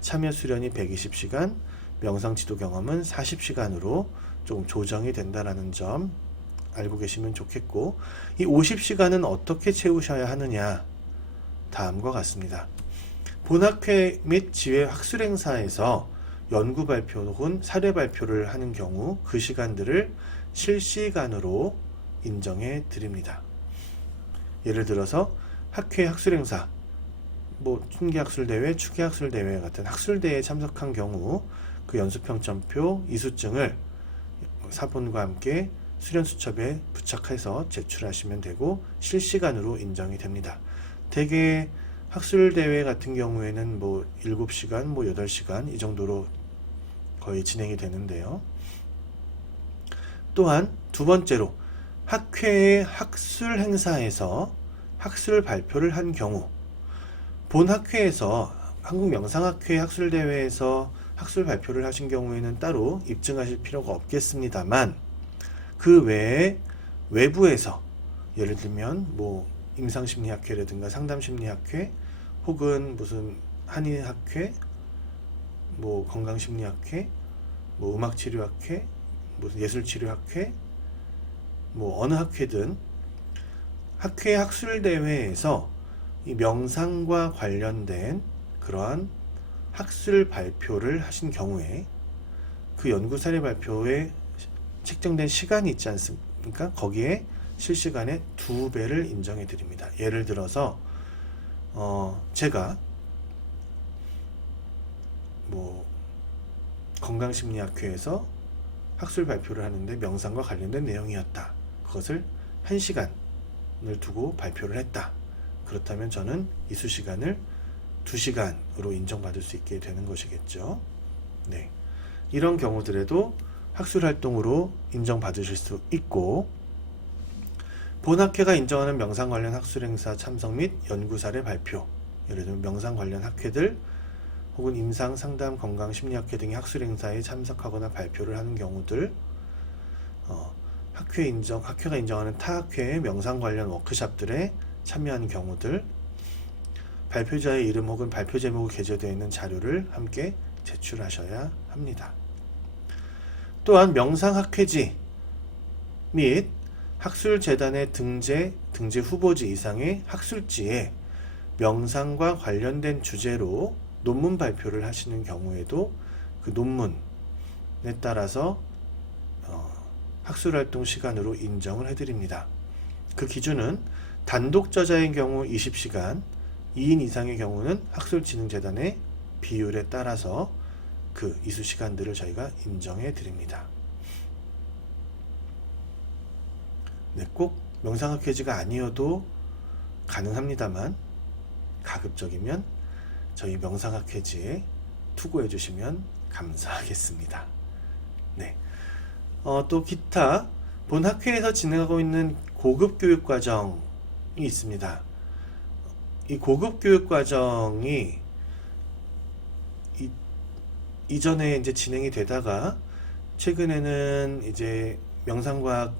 참여 수련이 120시간, 명상 지도 경험은 40시간으로 조금 조정이 된다는 점 알고 계시면 좋겠고, 이 50시간은 어떻게 채우셔야 하느냐, 다음과 같습니다. 본학회 및 지회 학술 행사에서 연구 발표 혹은 사례 발표를 하는 경우 그 시간들을 실시간으로 인정해 드립니다. 예를 들어서 학회 학술 행사,春季학술대회, 추기학술대회 같은 학술대회에 참석한 경우 그 연수평점표, 이수증을 사본과 함께 수련수첩에 부착해서 제출하시면 되고 실시간으로 인정이 됩니다. 대개 학술대회 같은 경우에는 7시간, 8시간 이 정도로 거의 진행이 되는데요. 또한 두 번째로 학회의 학술 행사에서 학술 발표를 한 경우, 본 학회에서 한국명상학회 학술대회에서 학술 발표를 하신 경우에는 따로 입증하실 필요가 없겠습니다만, 그 외에 외부에서 예를 들면 임상심리학회라든가 상담심리학회 혹은 무슨 한의학회, 건강심리학회, 음악치료학회, 무슨 예술치료학회, 어느 학회든 학회 학술대회에서 이 명상과 관련된 그러한 학술 발표를 하신 경우에 그 연구 사례 발표에 책정된 시간이 있지 않습니까? 거기에 실시간의 2배를 인정해 드립니다. 예를 들어서 제가 건강심리학회에서 학술 발표를 하는데 명상과 관련된 내용이었다. 그것을 1시간을 두고 발표를 했다. 그렇다면 저는 이수시간을 2시간으로 인정받을 수 있게 되는 것이겠죠. 네. 이런 경우들에도 학술활동으로 인정받으실 수 있고, 본학회가 인정하는 명상 관련 학술행사 참석 및 연구사례 발표, 예를 들면 명상 관련 학회들 혹은 임상, 상담, 건강, 심리학회 등의 학술행사에 참석하거나 발표를 하는 경우들, 학회가 인정하는 타 학회의 명상 관련 워크숍들에 참여한 경우들, 발표자의 이름 혹은 발표 제목이 게재되어 있는 자료를 함께 제출하셔야 합니다. 또한 명상학회지 및 학술재단의 등재 후보지 이상의 학술지에 명상과 관련된 주제로 논문 발표를 하시는 경우에도 그 논문에 따라서 학술활동 시간으로 인정을 해드립니다. 그 기준은 단독 저자의 경우 20시간, 2인 이상의 경우는 학술진흥재단의 비율에 따라서 그 이수 시간들을 저희가 인정해 드립니다. 네, 꼭 명상학회지가 아니어도 가능합니다만 가급적이면 저희 명상학회지에 투고해 주시면 감사하겠습니다. 네. 또 기타 본 학회에서 진행하고 있는 고급 교육 과정이 있습니다. 이 고급 교육 과정이 이전에 이제 진행이 되다가 최근에는 이제 명상과학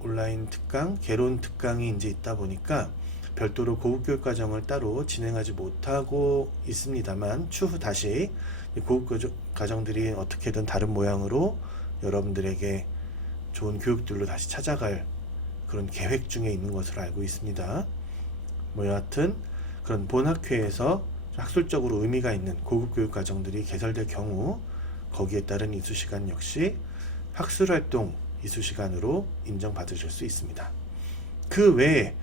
온라인 특강, 개론 특강이 이제 있다 보니까 별도로 고급 교육 과정을 따로 진행하지 못하고 있습니다만, 추후 다시 고급 과정들이 어떻게든 다른 모양으로 여러분들에게 좋은 교육들로 다시 찾아갈 그런 계획 중에 있는 것으로 알고 있습니다. 여하튼 그런 본 학회에서 학술적으로 의미가 있는 고급 교육 과정들이 개설될 경우 거기에 따른 이수시간 역시 학술활동 이수시간으로 인정받으실 수 있습니다. 그 외에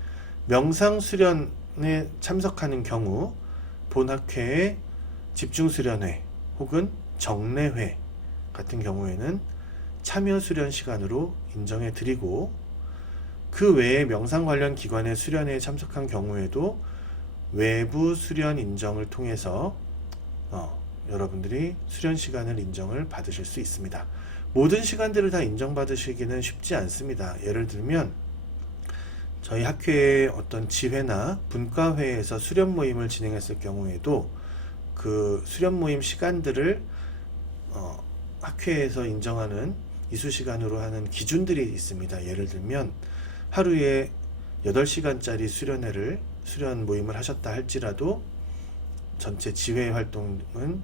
명상수련에 참석하는 경우 본 학회의 집중수련회 혹은 정례회 같은 경우에는 참여수련 시간으로 인정해 드리고, 그 외에 명상 관련 기관의 수련회에 참석한 경우에도 외부 수련 인정을 통해서 여러분들이 수련 시간을 인정을 받으실 수 있습니다. 모든 시간들을 다 인정받으시기는 쉽지 않습니다. 예를 들면 저희 학회의 어떤 지회나 분과회에서 수련 모임을 진행했을 경우에도 그 수련 모임 시간들을 학회에서 인정하는 이수시간으로 하는 기준들이 있습니다. 예를 들면 하루에 8시간짜리 수련 모임을 하셨다 할지라도 전체 지회 활동은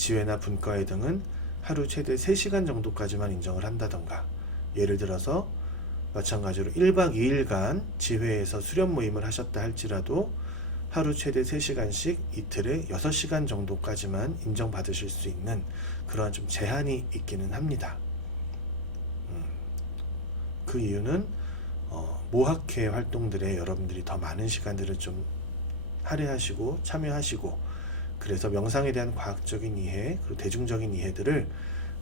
지회나 분과회 등은 하루 최대 3시간 정도까지만 인정을 한다던가, 예를 들어서 마찬가지로 1박 2일간 지회에서 수련 모임을 하셨다 할지라도 하루 최대 3시간씩 이틀에 6시간 정도까지만 인정받으실 수 있는 그러한 좀 제한이 있기는 합니다. 그 이유는 모학회 활동들에 여러분들이 더 많은 시간들을 좀 할애하시고 참여하시고, 그래서 명상에 대한 과학적인 이해 그리고 대중적인 이해들을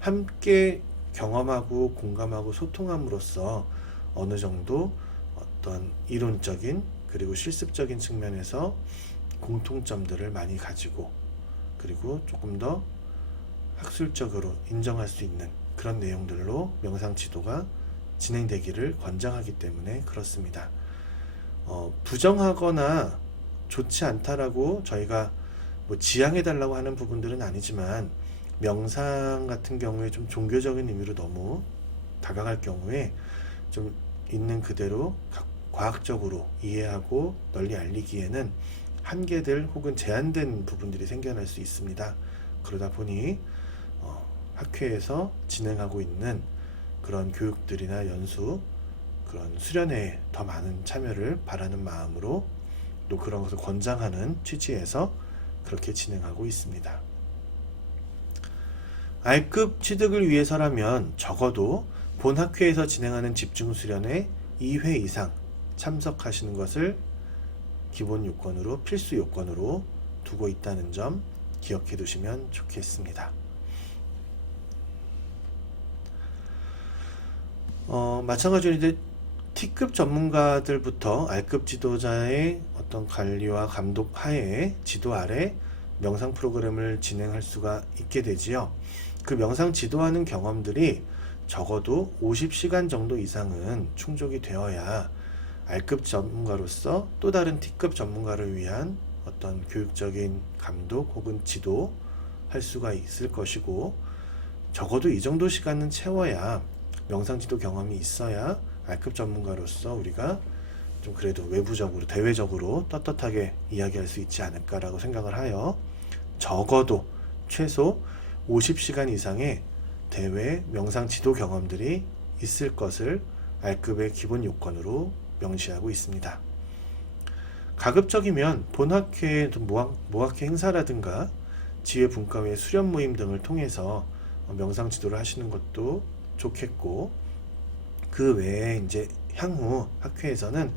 함께 경험하고 공감하고 소통함으로써 어느 정도 어떤 이론적인 그리고 실습적인 측면에서 공통점들을 많이 가지고, 그리고 조금 더 학술적으로 인정할 수 있는 그런 내용들로 명상 지도가 진행되기를 권장하기 때문에 그렇습니다. 부정하거나 좋지 않다라고 저희가 뭐 지양해달라고 하는 부분들은 아니지만, 명상 같은 경우에 좀 종교적인 의미로 너무 다가갈 경우에 좀 있는 그대로 과학적으로 이해하고 널리 알리기에는 한계들 혹은 제한된 부분들이 생겨날 수 있습니다. 그러다 보니 학회에서 진행하고 있는 그런 교육들이나 연수, 그런 수련회에 더 많은 참여를 바라는 마음으로, 또 그런 것을 권장하는 취지에서 그렇게 진행하고 있습니다. R급 취득을 위해서라면 적어도 본 학회에서 진행하는 집중 수련회 2회 이상 참석하시는 것을 기본 요건으로, 필수 요건으로 두고 있다는 점 기억해 두시면 좋겠습니다. 마찬가지로 이제 T급 전문가들부터 R급 지도자의 어떤 관리와 감독 하에 지도 아래 명상 프로그램을 진행할 수가 있게 되지요. 그 명상 지도하는 경험들이 적어도 50시간 정도 이상은 충족이 되어야 R급 전문가로서 또 다른 T급 전문가를 위한 어떤 교육적인 감독 혹은 지도 할 수가 있을 것이고, 적어도 이 정도 시간은 채워야 명상 지도 경험이 있어야 R급 전문가로서 우리가 좀 그래도 외부적으로 대외적으로 떳떳하게 이야기할 수 있지 않을까라고 생각을 하여 적어도 최소 50시간 이상의 대외 명상 지도 경험들이 있을 것을 R급의 기본 요건으로 명시하고 있습니다. 가급적이면 본학회의 모학회 행사라든가 지회 분과회 수련 모임 등을 통해서 명상 지도를 하시는 것도 좋겠고, 그 외에 이제 향후 학회에서는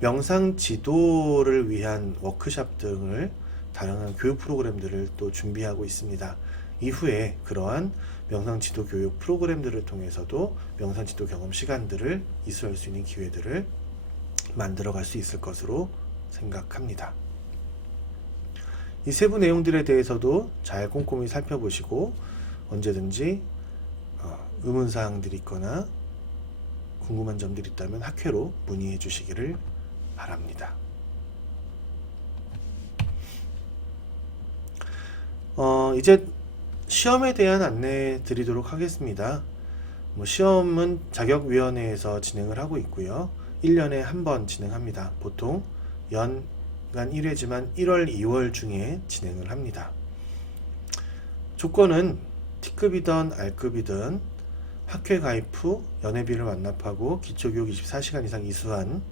명상 지도를 위한 워크샵 등을 다양한 교육 프로그램들을 또 준비하고 있습니다. 이후에 그러한 명상 지도 교육 프로그램들을 통해서도 명상 지도 경험 시간들을 이수할 수 있는 기회들을 만들어 갈 수 있을 것으로 생각합니다. 이 세부 내용들에 대해서도 잘 꼼꼼히 살펴보시고 언제든지 의문사항들이 있거나 궁금한 점들이 있다면 학회로 문의해 주시기를 바랍니다. 이제 시험에 대한 안내 드리도록 하겠습니다. 시험은 자격위원회에서 진행을 하고 있고요. 1년에 한 번 진행합니다. 보통 연간 1회지만 1월, 2월 중에 진행을 합니다. 조건은 T급이든 R급이든 학회 가입 후 연회비를 완납하고 기초교육 24시간 이상 이수한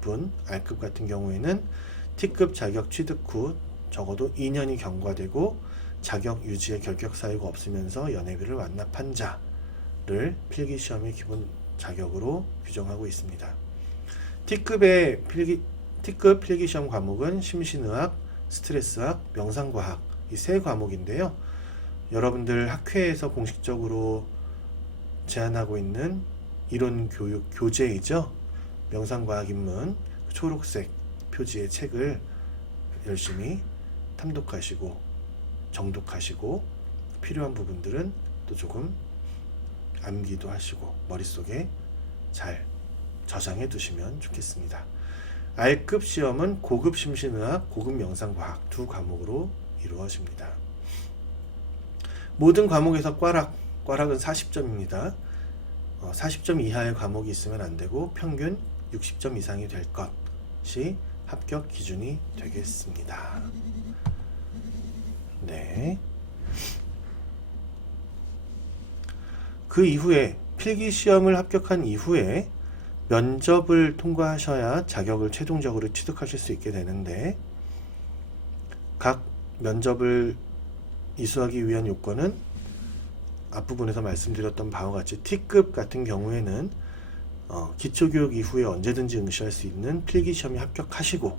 분, R급 같은 경우에는 T급 자격 취득 후 적어도 2년이 경과되고 자격 유지의 결격 사유가 없으면서 연회비를 완납한 자를 필기시험의 기본 자격으로 규정하고 있습니다. T급 필기시험 과목은 심신의학, 스트레스학, 명상과학 이 세 과목인데요. 여러분들 학회에서 공식적으로 제안하고 있는 이론 교육 교재이죠. 명상과학 입문 초록색 표지의 책을 열심히 탐독하시고 정독하시고 필요한 부분들은 또 조금 암기도 하시고 머릿속에 잘 저장해 두시면 좋겠습니다. R급 시험은 고급 심신의학, 고급 명상과학 두 과목으로 이루어집니다. 모든 과목에서 꽈락은 40점입니다. 40점 이하의 과목이 있으면 안 되고 평균 60점 이상이 될 것이 합격 기준이 되겠습니다. 네. 그 이후에 필기시험을 합격한 이후에 면접을 통과하셔야 자격을 최종적으로 취득하실 수 있게 되는데, 각 면접을 이수하기 위한 요건은 앞부분에서 말씀드렸던 바와 같이 T급 같은 경우에는 기초교육 이후에 언제든지 응시할 수 있는 필기시험에 합격하시고,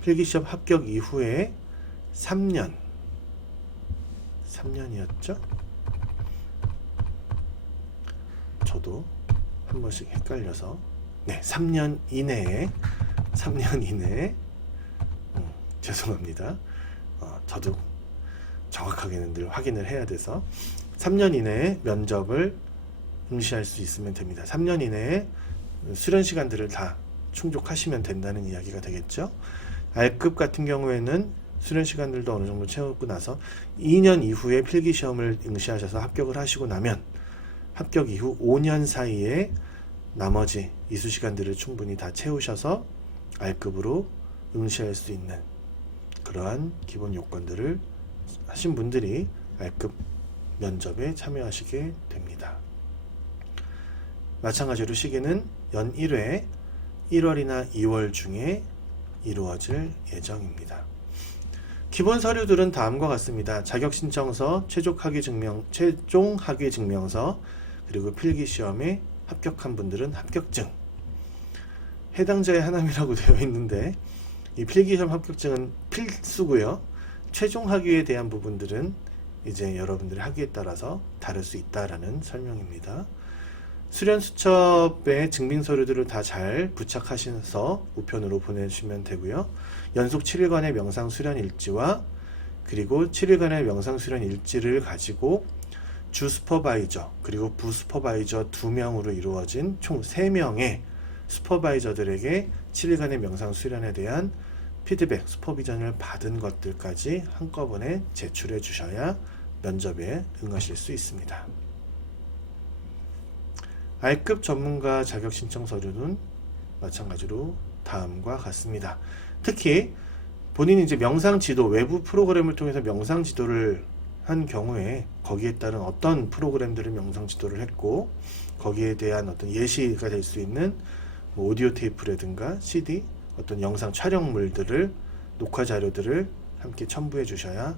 필기시험 합격 이후에 3년이었죠? 저도 한 번씩 헷갈려서, 네, 3년 이내에 죄송합니다. 저도 정확하게는 늘 확인을 해야 돼서 3년 이내에 면접을 응시할 수 있으면 됩니다. 3년 이내에 수련 시간들을 다 충족하시면 된다는 이야기가 되겠죠. R급 같은 경우에는 수련 시간들도 어느 정도 채우고 나서 2년 이후에 필기시험을 응시하셔서 합격을 하시고 나면 합격 이후 5년 사이에 나머지 이수 시간들을 충분히 다 채우셔서 R급으로 응시할 수 있는 그러한 기본 요건들을 하신 분들이 R급 면접에 참여하시게 됩니다. 마찬가지로 시기는 연 1회 1월이나 2월 중에 이루어질 예정입니다. 기본 서류들은 다음과 같습니다. 자격신청서, 최종 학위 증명서, 그리고 필기시험에 합격한 분들은 합격증. 해당자의 하남이라고 되어 있는데 이 필기시험 합격증은 필수고요. 최종 학위에 대한 부분들은 이제 여러분들의 학위에 따라서 다를 수 있다라는 설명입니다. 수련 수첩에 증빙 서류들을 다 잘 부착하셔서 우편으로 보내주시면 되고요. 연속 7일간의 명상 수련 일지와 그리고 7일간의 명상 수련 일지를 가지고 주 슈퍼바이저 그리고 부 슈퍼바이저 2명으로 이루어진 총 3명의 슈퍼바이저들에게 7일간의 명상 수련에 대한 피드백, 슈퍼비전을 받은 것들까지 한꺼번에 제출해 주셔야 면접에 응하실 수 있습니다. R급 전문가 자격 신청 서류는 마찬가지로 다음과 같습니다. 특히 본인이 이제 명상 지도, 외부 프로그램을 통해서 명상 지도를 한 경우에 거기에 따른 어떤 프로그램들을 명상 지도를 했고 거기에 대한 어떤 예시가 될 수 있는 뭐 오디오 테이프라든가 CD, 어떤 영상 촬영물들을, 녹화 자료들을 함께 첨부해 주셔야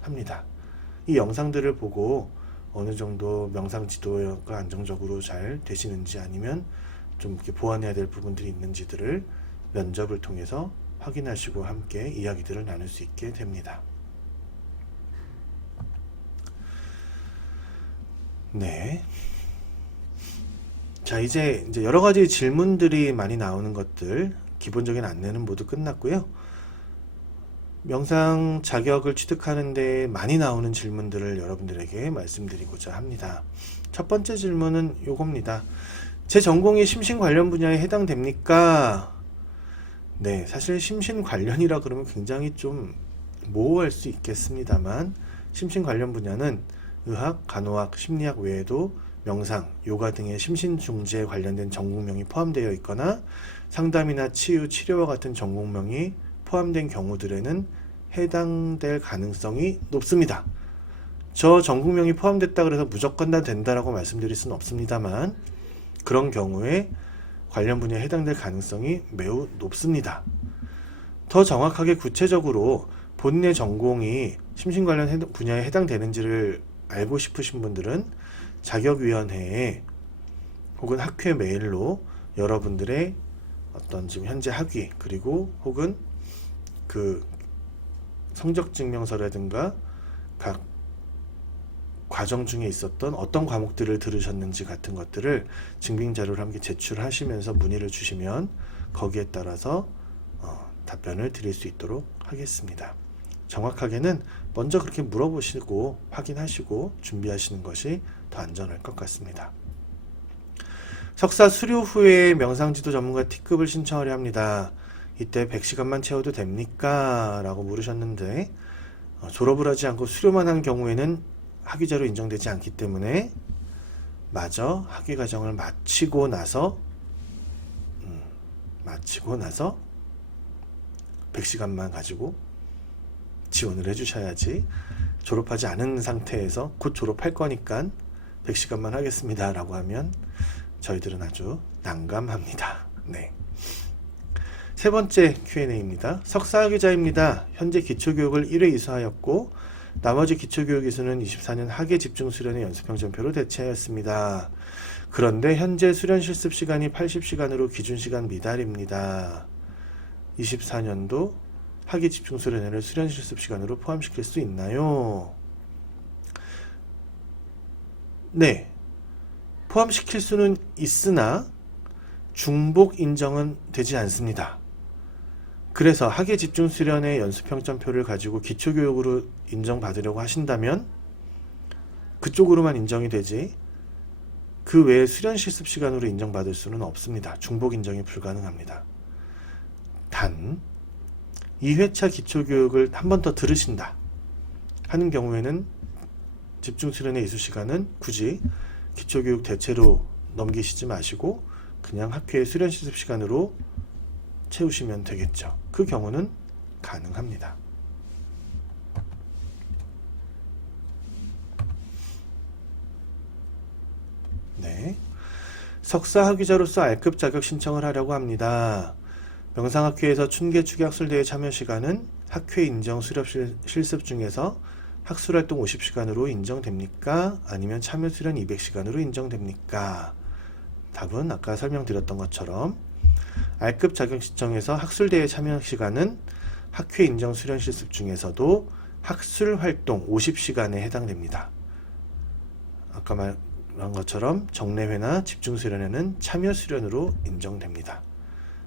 합니다. 이 영상들을 보고 어느 정도 명상 지도가 안정적으로 잘 되시는지 아니면 좀 이렇게 보완해야 될 부분들이 있는지들을 면접을 통해서 확인하시고 함께 이야기들을 나눌 수 있게 됩니다. 네. 자, 이제 여러 가지 질문들이 많이 나오는 것들, 기본적인 안내는 모두 끝났고요. 명상 자격을 취득하는데 많이 나오는 질문들을 여러분들에게 말씀드리고자 합니다. 첫 번째 질문은 요겁니다. 제 전공이 심신 관련 분야에 해당됩니까? 네, 사실 심신 관련이라 그러면 굉장히 좀 모호할 수 있겠습니다만 심신 관련 분야는 의학, 간호학, 심리학 외에도 명상, 요가 등의 심신중지에 관련된 전공명이 포함되어 있거나 상담이나 치유, 치료와 같은 전공명이 포함된 경우들에는 해당될 가능성이 높습니다. 저 전공명이 포함됐다 그래서 무조건 다 된다라고 말씀드릴 수는 없습니다만 그런 경우에 관련 분야에 해당될 가능성이 매우 높습니다. 더 정확하게 구체적으로 본인의 전공이 심신 관련 분야에 해당되는지를 알고 싶으신 분들은 자격위원회에 혹은 학회 메일로 여러분들의 어떤 지금 현재 학위 그리고 혹은 그 성적증명서라든가 각 과정 중에 있었던 어떤 과목들을 들으셨는지 같은 것들을 증빙자료를 함께 제출하시면서 문의를 주시면 거기에 따라서 답변을 드릴 수 있도록 하겠습니다. 정확하게는 먼저 그렇게 물어보시고 확인하시고 준비하시는 것이 더 안전할 것 같습니다. 석사 수료 후에 명상지도 전문가 T급을 신청하려 합니다. 이때 100시간만 채워도 됩니까? 라고 물으셨는데 졸업을 하지 않고 수료만 한 경우에는 학위자로 인정되지 않기 때문에 마저 학위 과정을 마치고 나서 100시간만 가지고 지원을 해주셔야지 졸업하지 않은 상태에서 곧 졸업할 거니까 100시간만 하겠습니다 라고 하면 저희들은 아주 난감합니다. 네. 세 번째 Q&A입니다. 석사학위자입니다. 현재 기초교육을 1회 이수하였고 나머지 기초교육 이수는 24년 학예 집중 수련의 연수평점표로 대체하였습니다. 그런데 현재 수련 실습 시간이 80시간으로 기준시간 미달입니다. 24년도 학예 집중 수련회를 수련 실습 시간으로 포함시킬 수 있나요? 네. 포함시킬 수는 있으나 중복 인정은 되지 않습니다. 그래서 학예 집중 수련회 연수평점표를 가지고 기초교육으로 인정받으려고 하신다면 그쪽으로만 인정이 되지 그 외에 수련 실습 시간으로 인정받을 수는 없습니다. 중복 인정이 불가능합니다. 단 2회차 기초교육을 한 번 더 들으신다 하는 경우에는 집중 수련회 이수 시간은 굳이 기초교육 대체로 넘기시지 마시고 그냥 학회의 수련 실습 시간으로 채우시면 되겠죠. 그 경우는 가능합니다. 네. 석사학위자로서 R급 자격 신청을 하려고 합니다. 명상학회에서 춘계 축약술대회 참여 시간은 학회 인정 수료 실습 중에서 학술활동 50시간으로 인정됩니까? 아니면 참여 수련 200시간으로 인정됩니까? 답은 아까 설명드렸던 것처럼 R급 자격 신청에서 학술대회 참여 시간은 학회 인정 수련 실습 중에서도 학술활동 50시간에 해당됩니다. 아까 말한 것처럼 정례회나 집중수련회는 참여 수련으로 인정됩니다.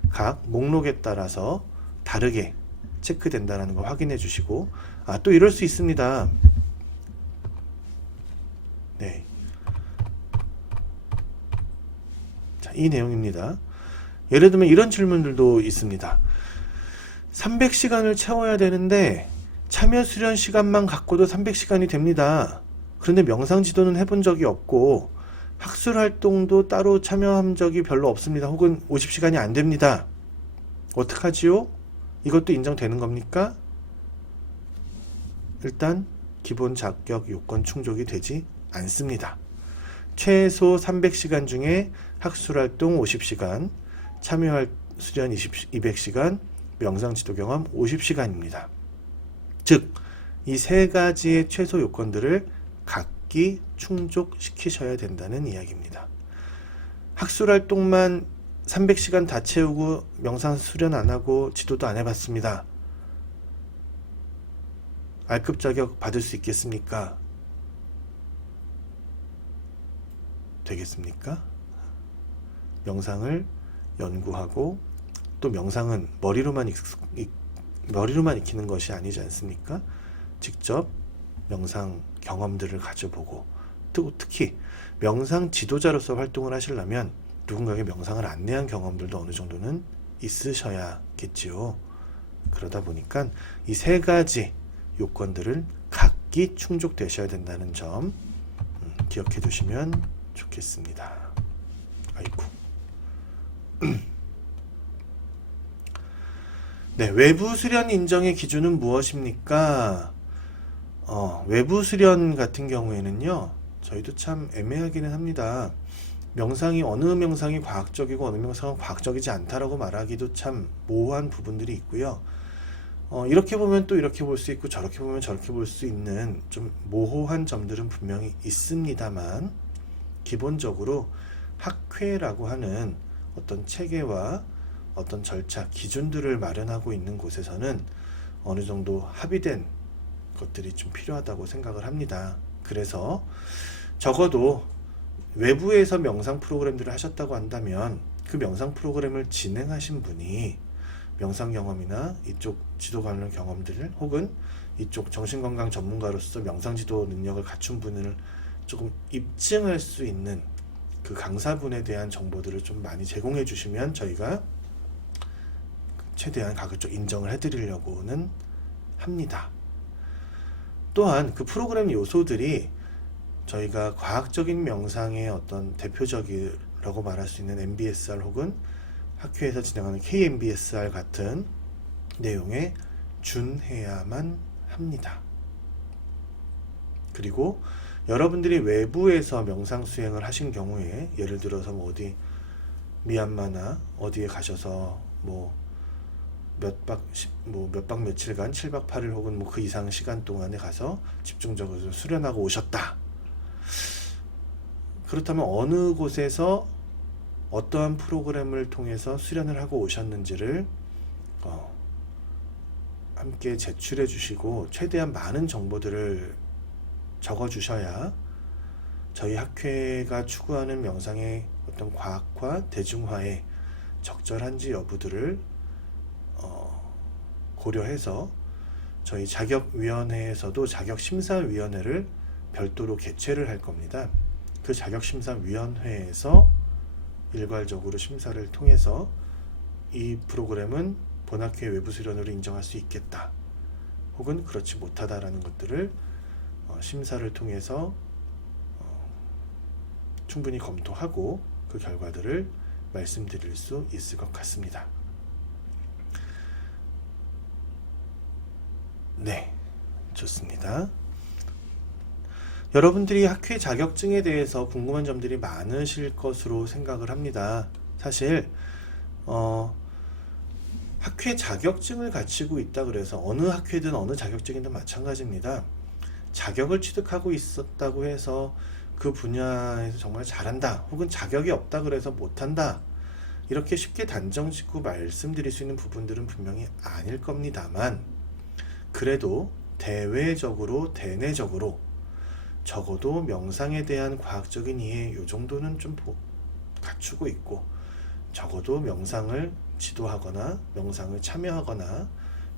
각 목록에 따라서 다르게 체크된다는 거 확인해 주시고 또 이럴 수 있습니다. 네. 자, 이 내용입니다. 예를 들면 이런 질문들도 있습니다. 300시간을 채워야 되는데 참여 수련 시간만 갖고도 300시간이 됩니다. 그런데 명상 지도는 해본 적이 없고 학술 활동도 따로 참여한 적이 별로 없습니다. 혹은 50시간이 안 됩니다. 어떡하지요? 이것도 인정되는 겁니까? 일단 기본 자격 요건 충족이 되지 않습니다. 최소 300시간 중에 학술 활동 50시간, 참여 수련 200시간, 명상 지도 경험 50시간입니다. 즉, 이 세 가지의 최소 요건들을 각기 충족시키셔야 된다는 이야기입니다. 학술 활동만 300시간 다 채우고 명상 수련 안 하고 지도도 안 해봤습니다. R급 자격 받을 수 있겠습니까? 되겠습니까? 명상을 연구하고 또 명상은 머리로만 익히는 것이 아니지 않습니까? 직접 명상 경험들을 가져보고 또 특히 명상 지도자로서 활동을 하시려면 누군가에게 명상을 안내한 경험들도 어느 정도는 있으셔야겠지요. 그러다 보니까 이 세 가지 요건들을 각기 충족되셔야 된다는 점 기억해 두시면 좋겠습니다. 아이고. 네, 외부 수련 인정의 기준은 무엇입니까? 외부 수련 같은 경우에는요, 저희도 참 애매하기는 합니다. 어느 명상이 과학적이고 어느 명상은 과학적이지 않다라고 말하기도 참 모호한 부분들이 있고요. 이렇게 보면 또 이렇게 볼 수 있고 저렇게 보면 저렇게 볼 수 있는 좀 모호한 점들은 분명히 있습니다만 기본적으로 학회라고 하는 어떤 체계와 어떤 절차, 기준들을 마련하고 있는 곳에서는 어느 정도 합의된 것들이 좀 필요하다고 생각을 합니다. 그래서 적어도 외부에서 명상 프로그램들을 하셨다고 한다면 그 명상 프로그램을 진행하신 분이 명상 경험이나 이쪽 지도 관련 경험들을 혹은 이쪽 정신건강 전문가로서 명상 지도 능력을 갖춘 분을 조금 입증할 수 있는 그 강사분에 대한 정보들을 좀 많이 제공해 주시면 저희가 최대한 가급적 인정을 해드리려고는 합니다. 또한 그 프로그램 요소들이 저희가 과학적인 명상의 어떤 대표적이라고 말할 수 있는 MBSR 혹은 학회에서 진행하는 KMBSR 같은 내용에 준해야만 합니다. 그리고 여러분들이 외부에서 명상 수행을 하신 경우에 예를 들어서 뭐 어디 미얀마나 어디에 가셔서 뭐 몇 박 며칠간 7박 8일 혹은 뭐 그 이상 시간 동안에 가서 집중적으로 수련하고 오셨다. 그렇다면 어느 곳에서 어떠한 프로그램을 통해서 수련을 하고 오셨는지를 함께 제출해 주시고 최대한 많은 정보들을 적어 주셔야 저희 학회가 추구하는 명상의 어떤 과학화, 대중화에 적절한지 여부들을 고려해서 저희 자격위원회에서도 자격심사위원회를 별도로 개최를 할 겁니다. 그 자격심사위원회에서 일괄적으로 심사를 통해서 이 프로그램은 본학회 외부 수련으로 인정할 수 있겠다 혹은 그렇지 못하다라는 것들을 심사를 통해서 충분히 검토하고 그 결과들을 말씀드릴 수 있을 것 같습니다. 네, 좋습니다. 여러분들이 학회 자격증에 대해서 궁금한 점들이 많으실 것으로 생각을 합니다. 사실 학회 자격증을 갖추고 있다 그래서 어느 학회든 어느 자격증이든 마찬가지입니다. 자격을 취득하고 있었다고 해서 그 분야에서 정말 잘한다 혹은 자격이 없다 그래서 못한다 이렇게 쉽게 단정 짓고 말씀드릴 수 있는 부분들은 분명히 아닐 겁니다만 그래도 대외적으로 대내적으로 적어도 명상에 대한 과학적인 이해 요 정도는 좀 갖추고 있고 적어도 명상을 지도하거나 명상을 참여하거나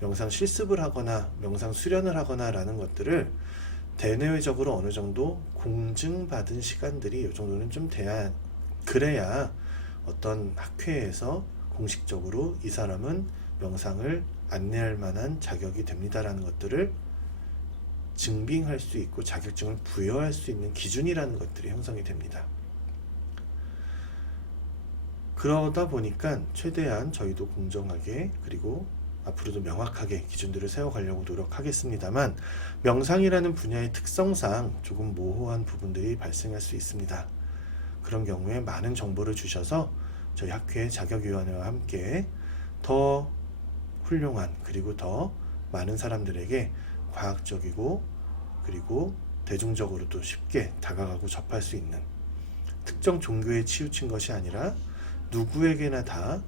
명상 실습을 하거나 명상 수련을 하거나 라는 것들을 대내외적으로 어느 정도 공증받은 시간들이 요 정도는 좀 돼야 그래야 어떤 학회에서 공식적으로 이 사람은 명상을 안내할 만한 자격이 됩니다라는 것들을 증빙할 수 있고 자격증을 부여할 수 있는 기준이라는 것들이 형성이 됩니다. 그러다 보니까 최대한 저희도 공정하게 그리고 앞으로도 명확하게 기준들을 세워가려고 노력하겠습니다만 명상이라는 분야의 특성상 조금 모호한 부분들이 발생할 수 있습니다. 그런 경우에 많은 정보를 주셔서 저희 학회 자격위원회와 함께 더 훌륭한 그리고 더 많은 사람들에게 과학적이고 그리고 대중적으로도 쉽게 다가가고 접할 수 있는 특정 종교에 치우친 것이 아니라 누구에게나 다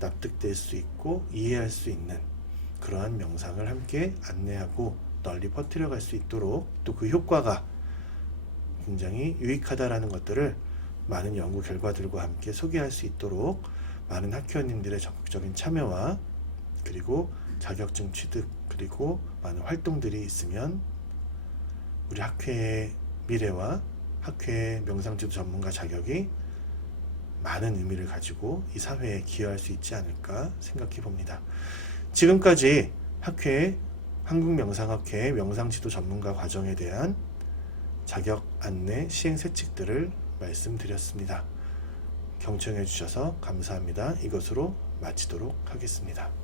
납득될 수 있고 이해할 수 있는 그러한 명상을 함께 안내하고 널리 퍼뜨려 갈 수 있도록 또 그 효과가 굉장히 유익하다라는 것들을 많은 연구 결과들과 함께 소개할 수 있도록 많은 학회원님들의 적극적인 참여와 그리고 자격증 취득 그리고 많은 활동들이 있으면 우리 학회의 미래와 학회의 명상지도 전문가 자격이 많은 의미를 가지고 이 사회에 기여할 수 있지 않을까 생각해 봅니다. 지금까지 학회 한국명상학회의 명상지도 전문가 과정에 대한 자격 안내 시행 세칙들을 말씀드렸습니다. 경청해 주셔서 감사합니다. 이것으로 마치도록 하겠습니다.